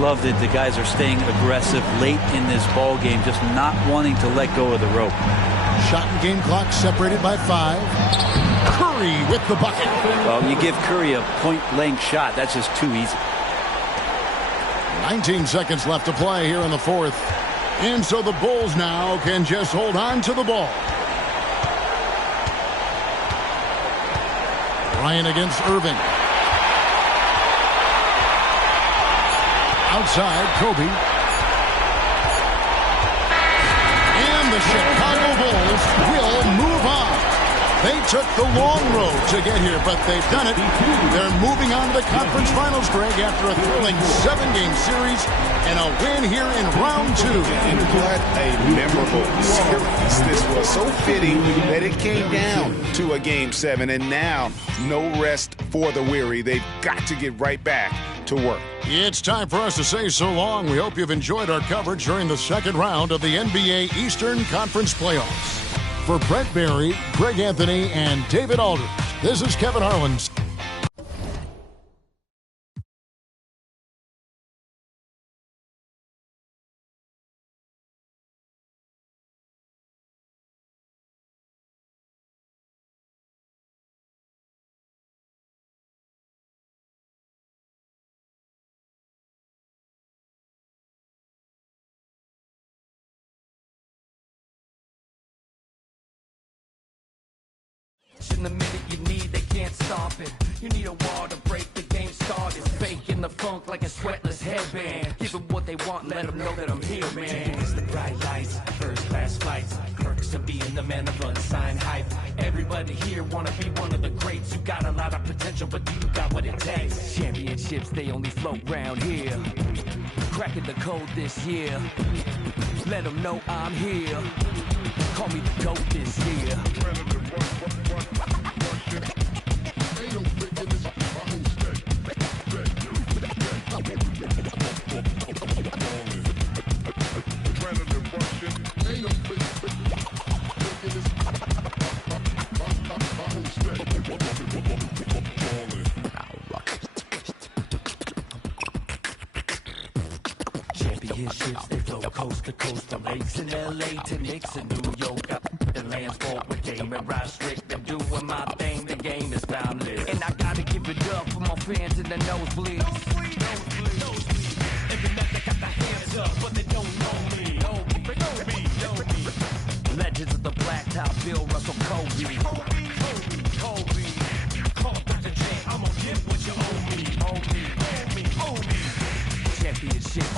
Love that the guys are staying aggressive late in this ball game, just not wanting to let go of the rope. Shot and game clock separated by 5. Curry with the bucket. Well, you give Curry a point-blank shot. That's just too easy. 19 seconds left to play here in the fourth. And so the Bulls now can just hold on to the ball. Bryant against Irving. Outside, Kobe. And the Chicago Bulls will move on. They took the long road to get here, but they've done it. They're moving on to the conference finals, Greg, after a thrilling 7-game series and a win here in round 2. And what a memorable series this was. So fitting that it came down to a Game 7, and now no rest for the weary. They've got to get right back to work. It's time for us to say so long. We hope you've enjoyed our coverage during the second round of the NBA Eastern Conference Playoffs. For Brent Barry, Greg Anthony, and David Aldridge, this is Kevin Harlan. In the minute you need, they can't stop it. You need a wall to break the game started. Faking the funk like a sweatless headband. Give them what they want, let them know that I'm here, man. It's the bright lights, first class flights. Perks of being the man of unsigned hype. Everybody here wanna be one of the greats. You got a lot of potential, but do you got what it takes? Championships, they only float round here. Cracking the code this year. Let them know I'm here. Call me the GOAT this year. Championships, they flow coast to coast, from lakes in LA to Knicks in New York. The lands for a game and ride strict. I'm doing my thing, the game is boundless. And I gotta give it up for my fans in the nosebleeds. Every night they got their hands up, but they don't know me. Legends of the blacktop, Bill Russell, Kobe. Call Dr. J, I'm gonna get what you owe me. Championship.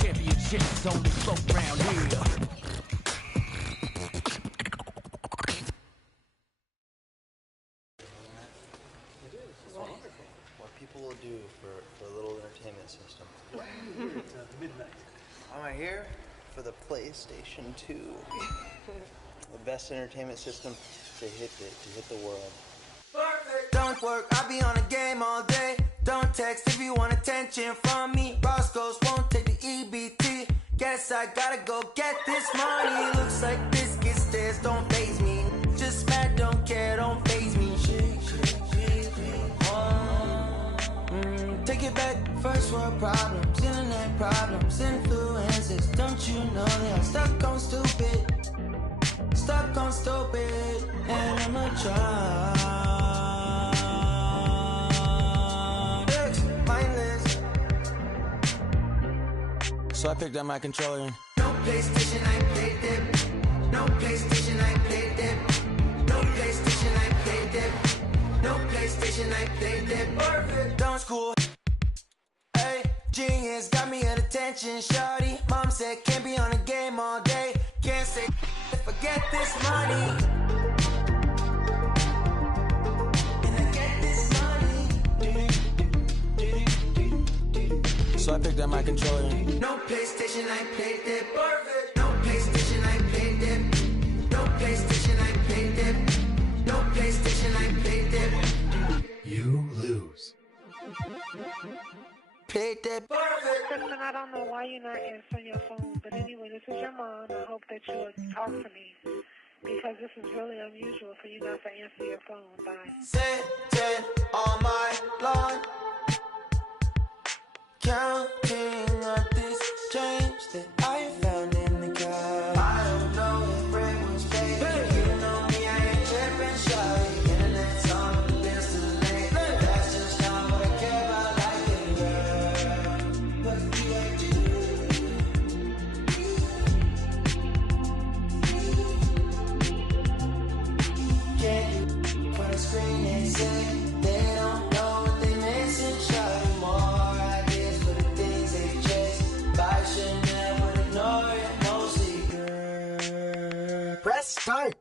Championships only float round here. What people will do for a little entertainment system. Midnight. I'm here for the PlayStation 2. The best entertainment system to hit the world. Don't work, I be on a game all day. Don't text if you want attention from me. Roscoe's won't take the EBT. Guess I gotta go get this money. Looks like biscuit stairs don't faze me. Just mad, don't care, don't faze me. Take it back, first world problems, internet problems, influences. Don't you know that I'm stuck on stupid? Stuck on stupid, and I'ma try. Mindless. So I picked up my controller and no PlayStation, I played it. No PlayStation, I played it. No PlayStation, I played it. No PlayStation, I played it. Perfect. Don't school. Hey, genius got me at attention, shawty. Mom said can't be on a game all day. Can't say forget this money. So I picked up my controller and no PlayStation, I played it. Perfect. No PlayStation, I played it. No PlayStation, I played it. No PlayStation, I played it. You lose. Played it. Perfect. Listen, I don't know why you're not answering your phone, but anyway, this is your mom. I hope that you will talk to me, because this is really unusual for you not to answer your phone. Bye. Sitting on my lawn, counting up this change that I found in the car. I don't know if it was fake. You know me, I ain't tripping, shawty. Internet's on the list of late. That's just not what I care about, like it, girl. What do you like to do? Can you put a screen and say they don't know what they missing, shawty? More ideas for the things they chase. Buy Chanel with a Let's start.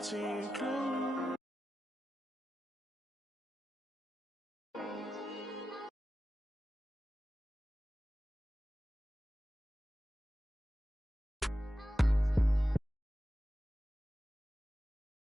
watching you close.